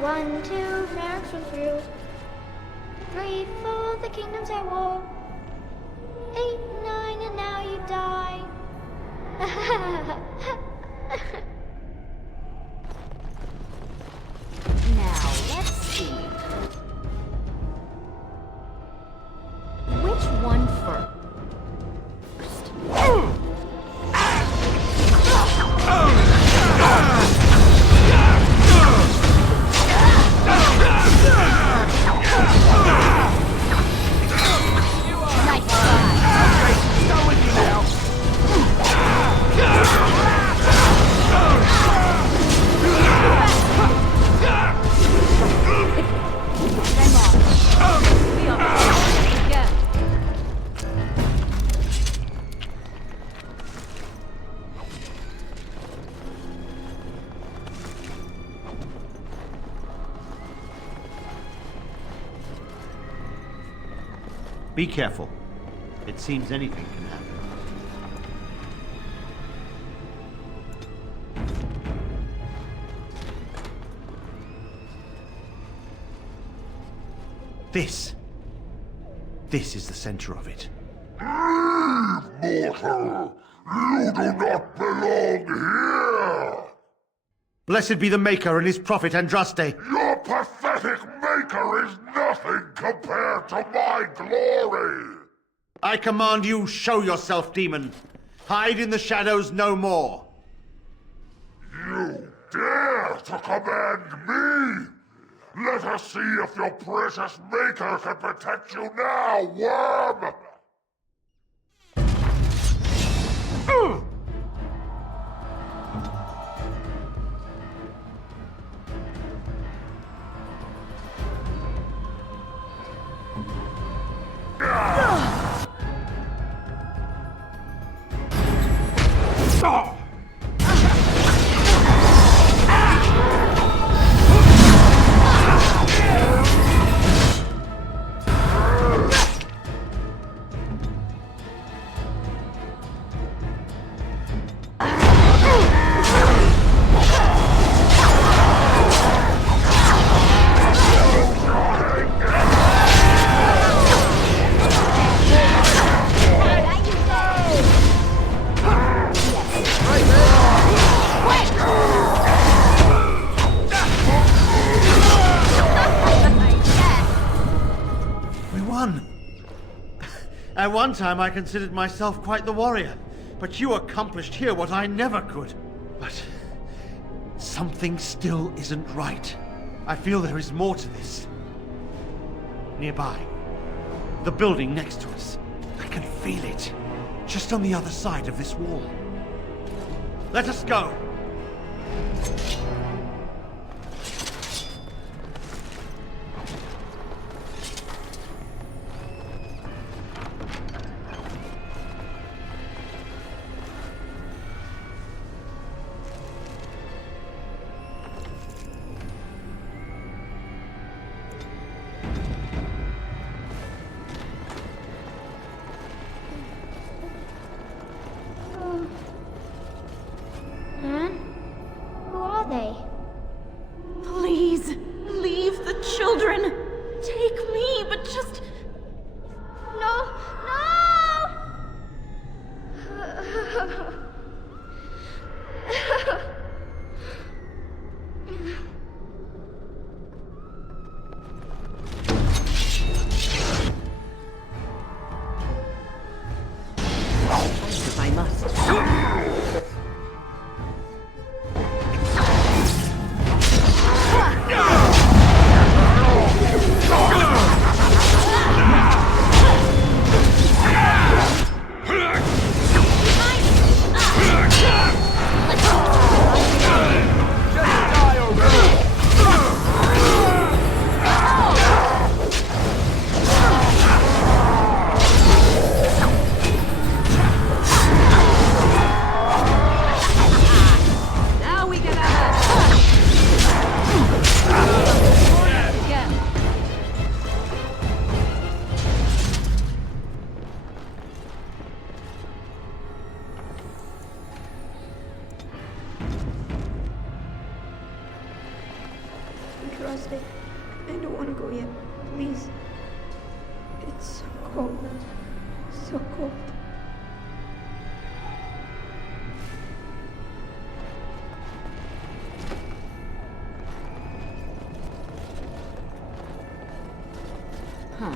One, two, marks were through. 3, 4, the kingdoms at war. 8, 9, and now you die. Now, let's see. Which one first? Be careful. It seems anything can happen. This is the center of it. Leave, mortal! You do not belong here! Blessed be the Maker and his prophet Andraste. Your pathetic maker is nothing compared to my glory! I command you, show yourself, demon. Hide in the shadows no more. You dare to command me? Let us see if your precious maker can protect you now, worm! one time I considered myself quite the warrior, but you accomplished here what I never could. But something still isn't right. I feel there is more to this. Nearby, the building next to us. I can feel it, just on the other side of this wall. Let us go! Huh? Who are they? Please, leave the children. Take me, but just... No! If I must. Now we can have Rusty, I don't want to go yet. Please. It's so cold. So cold. Huh.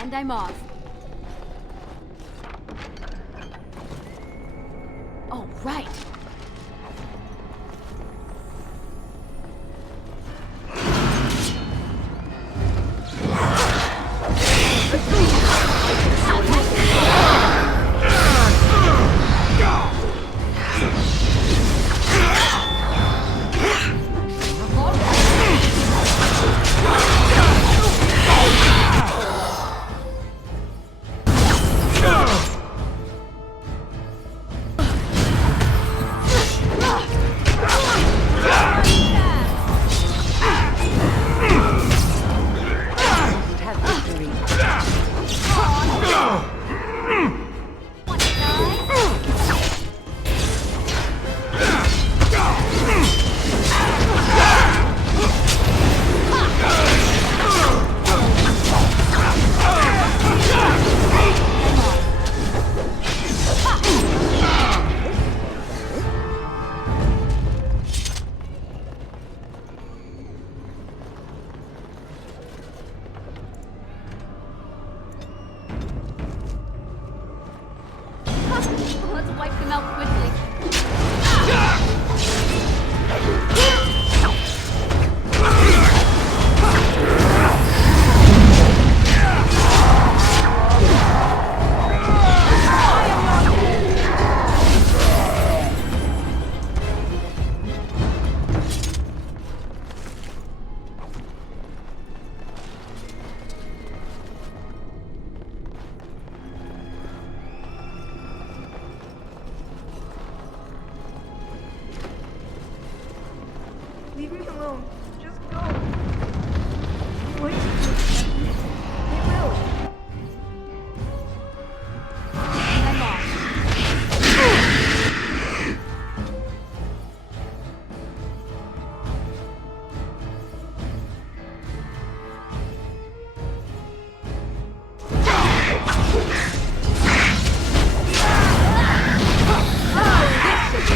And I'm off. Oh, right. Let's wipe them out quickly. Leave me alone. Just go. I'm waiting for you. They will. I'm off. Oh, this should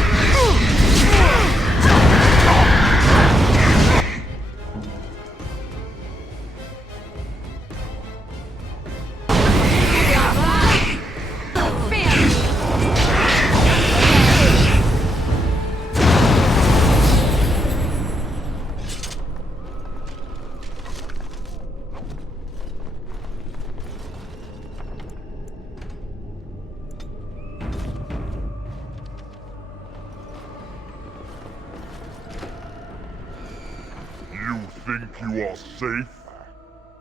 think you are safe?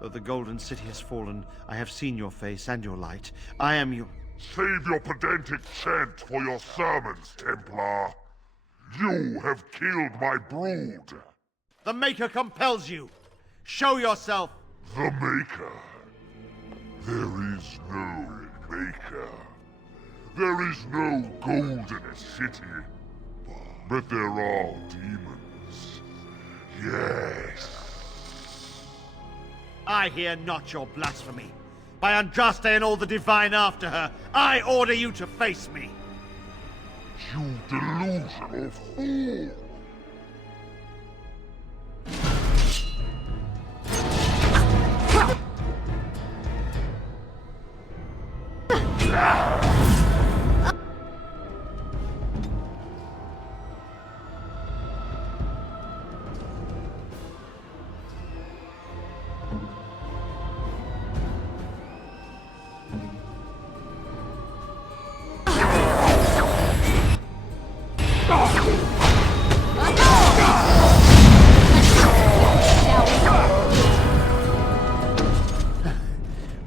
Though the Golden City has fallen, I have seen your face and your light. I am your... Save your pedantic chant for your sermons, Templar. You have killed my brood. The Maker compels you! Show yourself! The Maker? There is no Maker. There is no Golden City. But there are demons. Yes. I hear not your blasphemy. By Andraste and all the divine after her, I order you to face me. You delusional fool!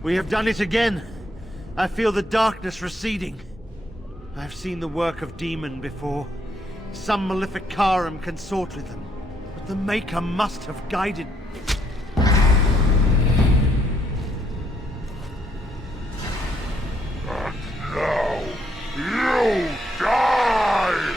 We have done it again. I feel the darkness receding. I've seen the work of demon before. Some malefic Karam consort with them. But the Maker must have guided... And now, you die!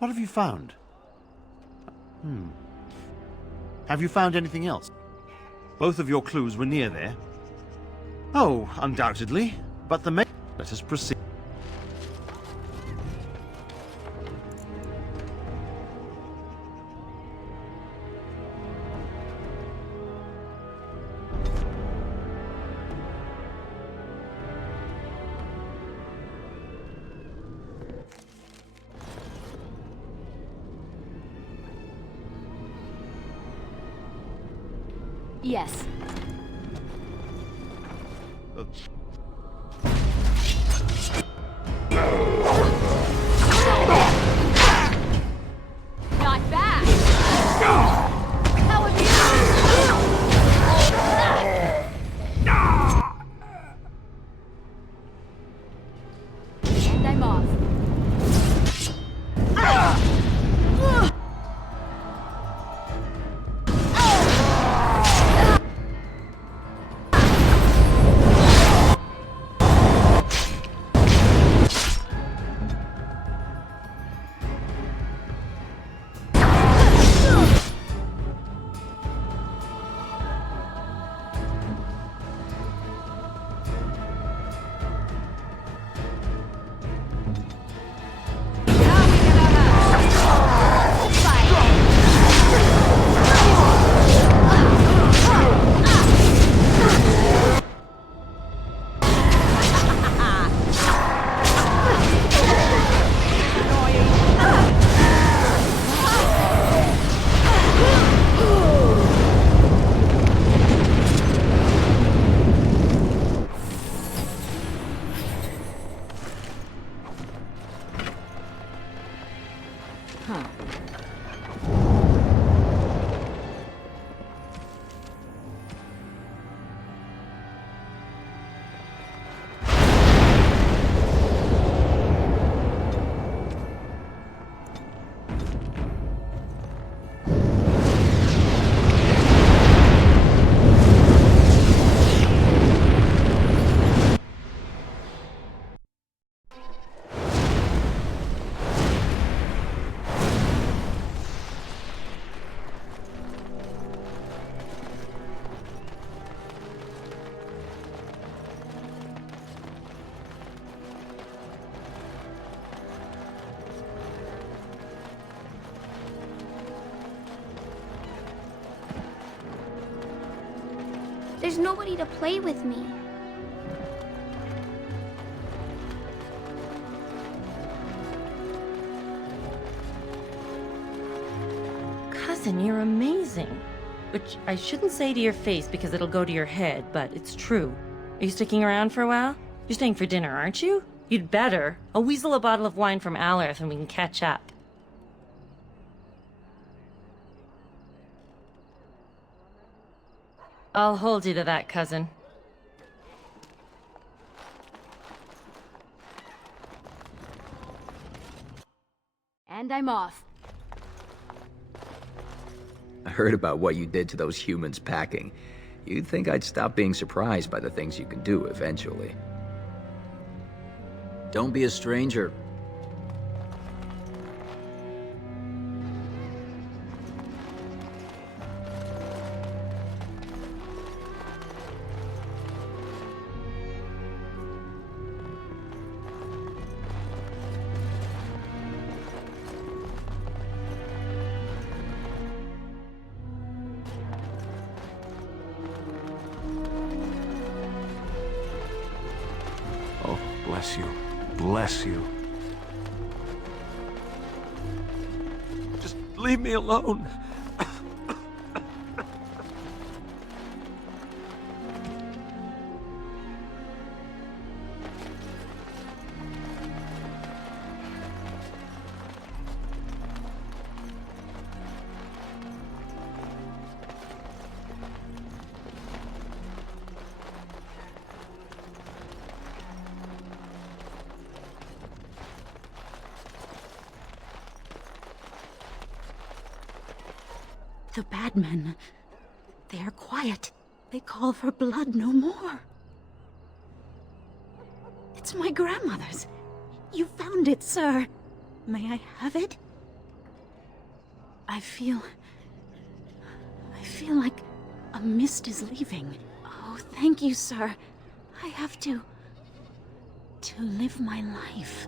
What have you found? Have you found anything else? Both of your clues were near there. Oh, undoubtedly. But the main... Let us proceed. Yes. Not I'm off. There's nobody to play with me. Cousin, you're amazing. Which I shouldn't say to your face because it'll go to your head, but it's true. Are you sticking around for a while? You're staying for dinner, aren't you? You'd better. I'll weasel a bottle of wine from Alarith and we can catch up. I'll hold you to that, cousin. And I'm off. I heard about what you did to those humans packing. You'd think I'd stop being surprised by the things you can do eventually. Don't be a stranger. Oh, bless you. Bless you. Just leave me alone. The bad men, they are quiet. They call for blood no more. It's my grandmother's. You found it, sir. May I have it? I feel like a mist is leaving. Oh, thank you, sir. I have to live my life.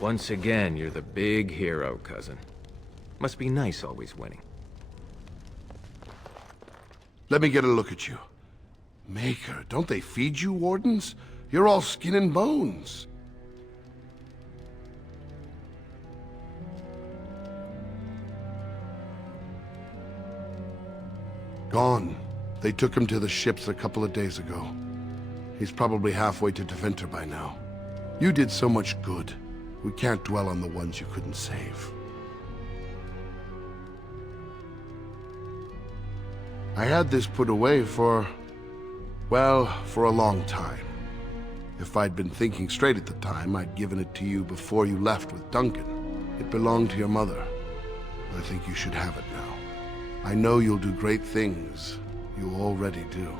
Once again, you're the big hero, cousin. Must be nice always winning. Let me get a look at you. Maker, don't they feed you, Wardens? You're all skin and bones. Gone. They took him to the ships a couple of days ago. He's probably halfway to Tevinter by now. You did so much good. We can't dwell on the ones you couldn't save. I had this put away for a long time. If I'd been thinking straight at the time, I'd given it to you before you left with Duncan. It belonged to your mother. I think you should have it now. I know you'll do great things. You already do.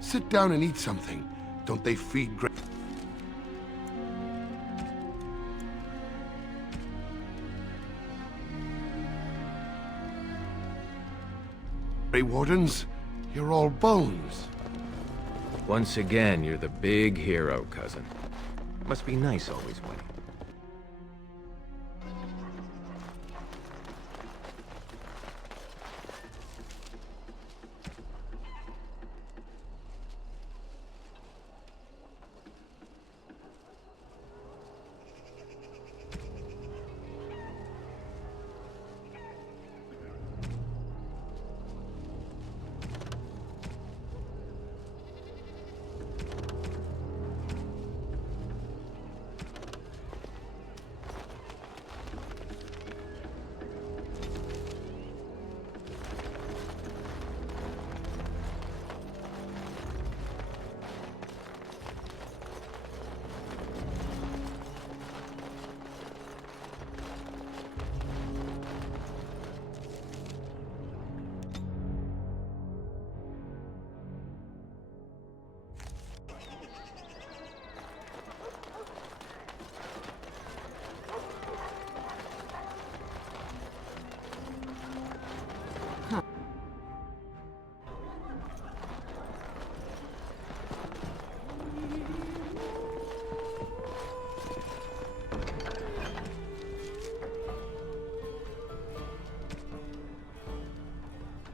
Sit down and eat something. Don't they feed great... Grey Wardens? You're all bones. Once again, you're the big hero, cousin. Must be nice always winning.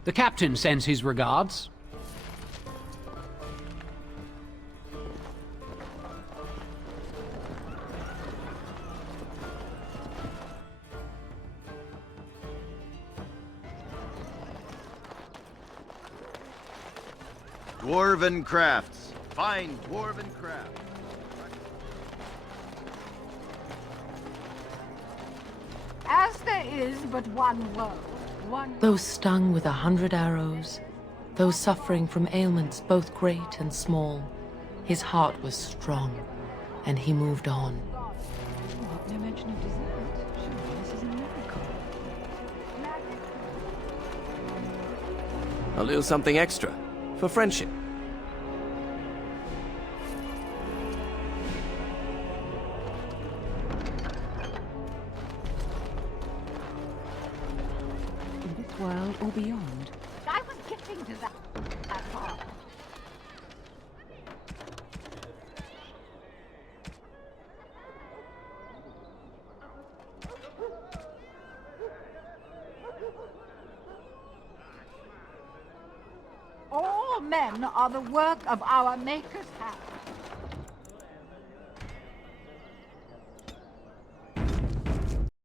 The captain sends his regards. Dwarven crafts. Fine dwarven craft. As there is but one world, Those stung with 100 arrows, those suffering from ailments both great and small, his heart was strong, and he moved on. No mention of dessert. Surely this is a miracle. A little something extra, for friendship. In this world or beyond. I was getting to that part. All men are the work of our Maker's hand.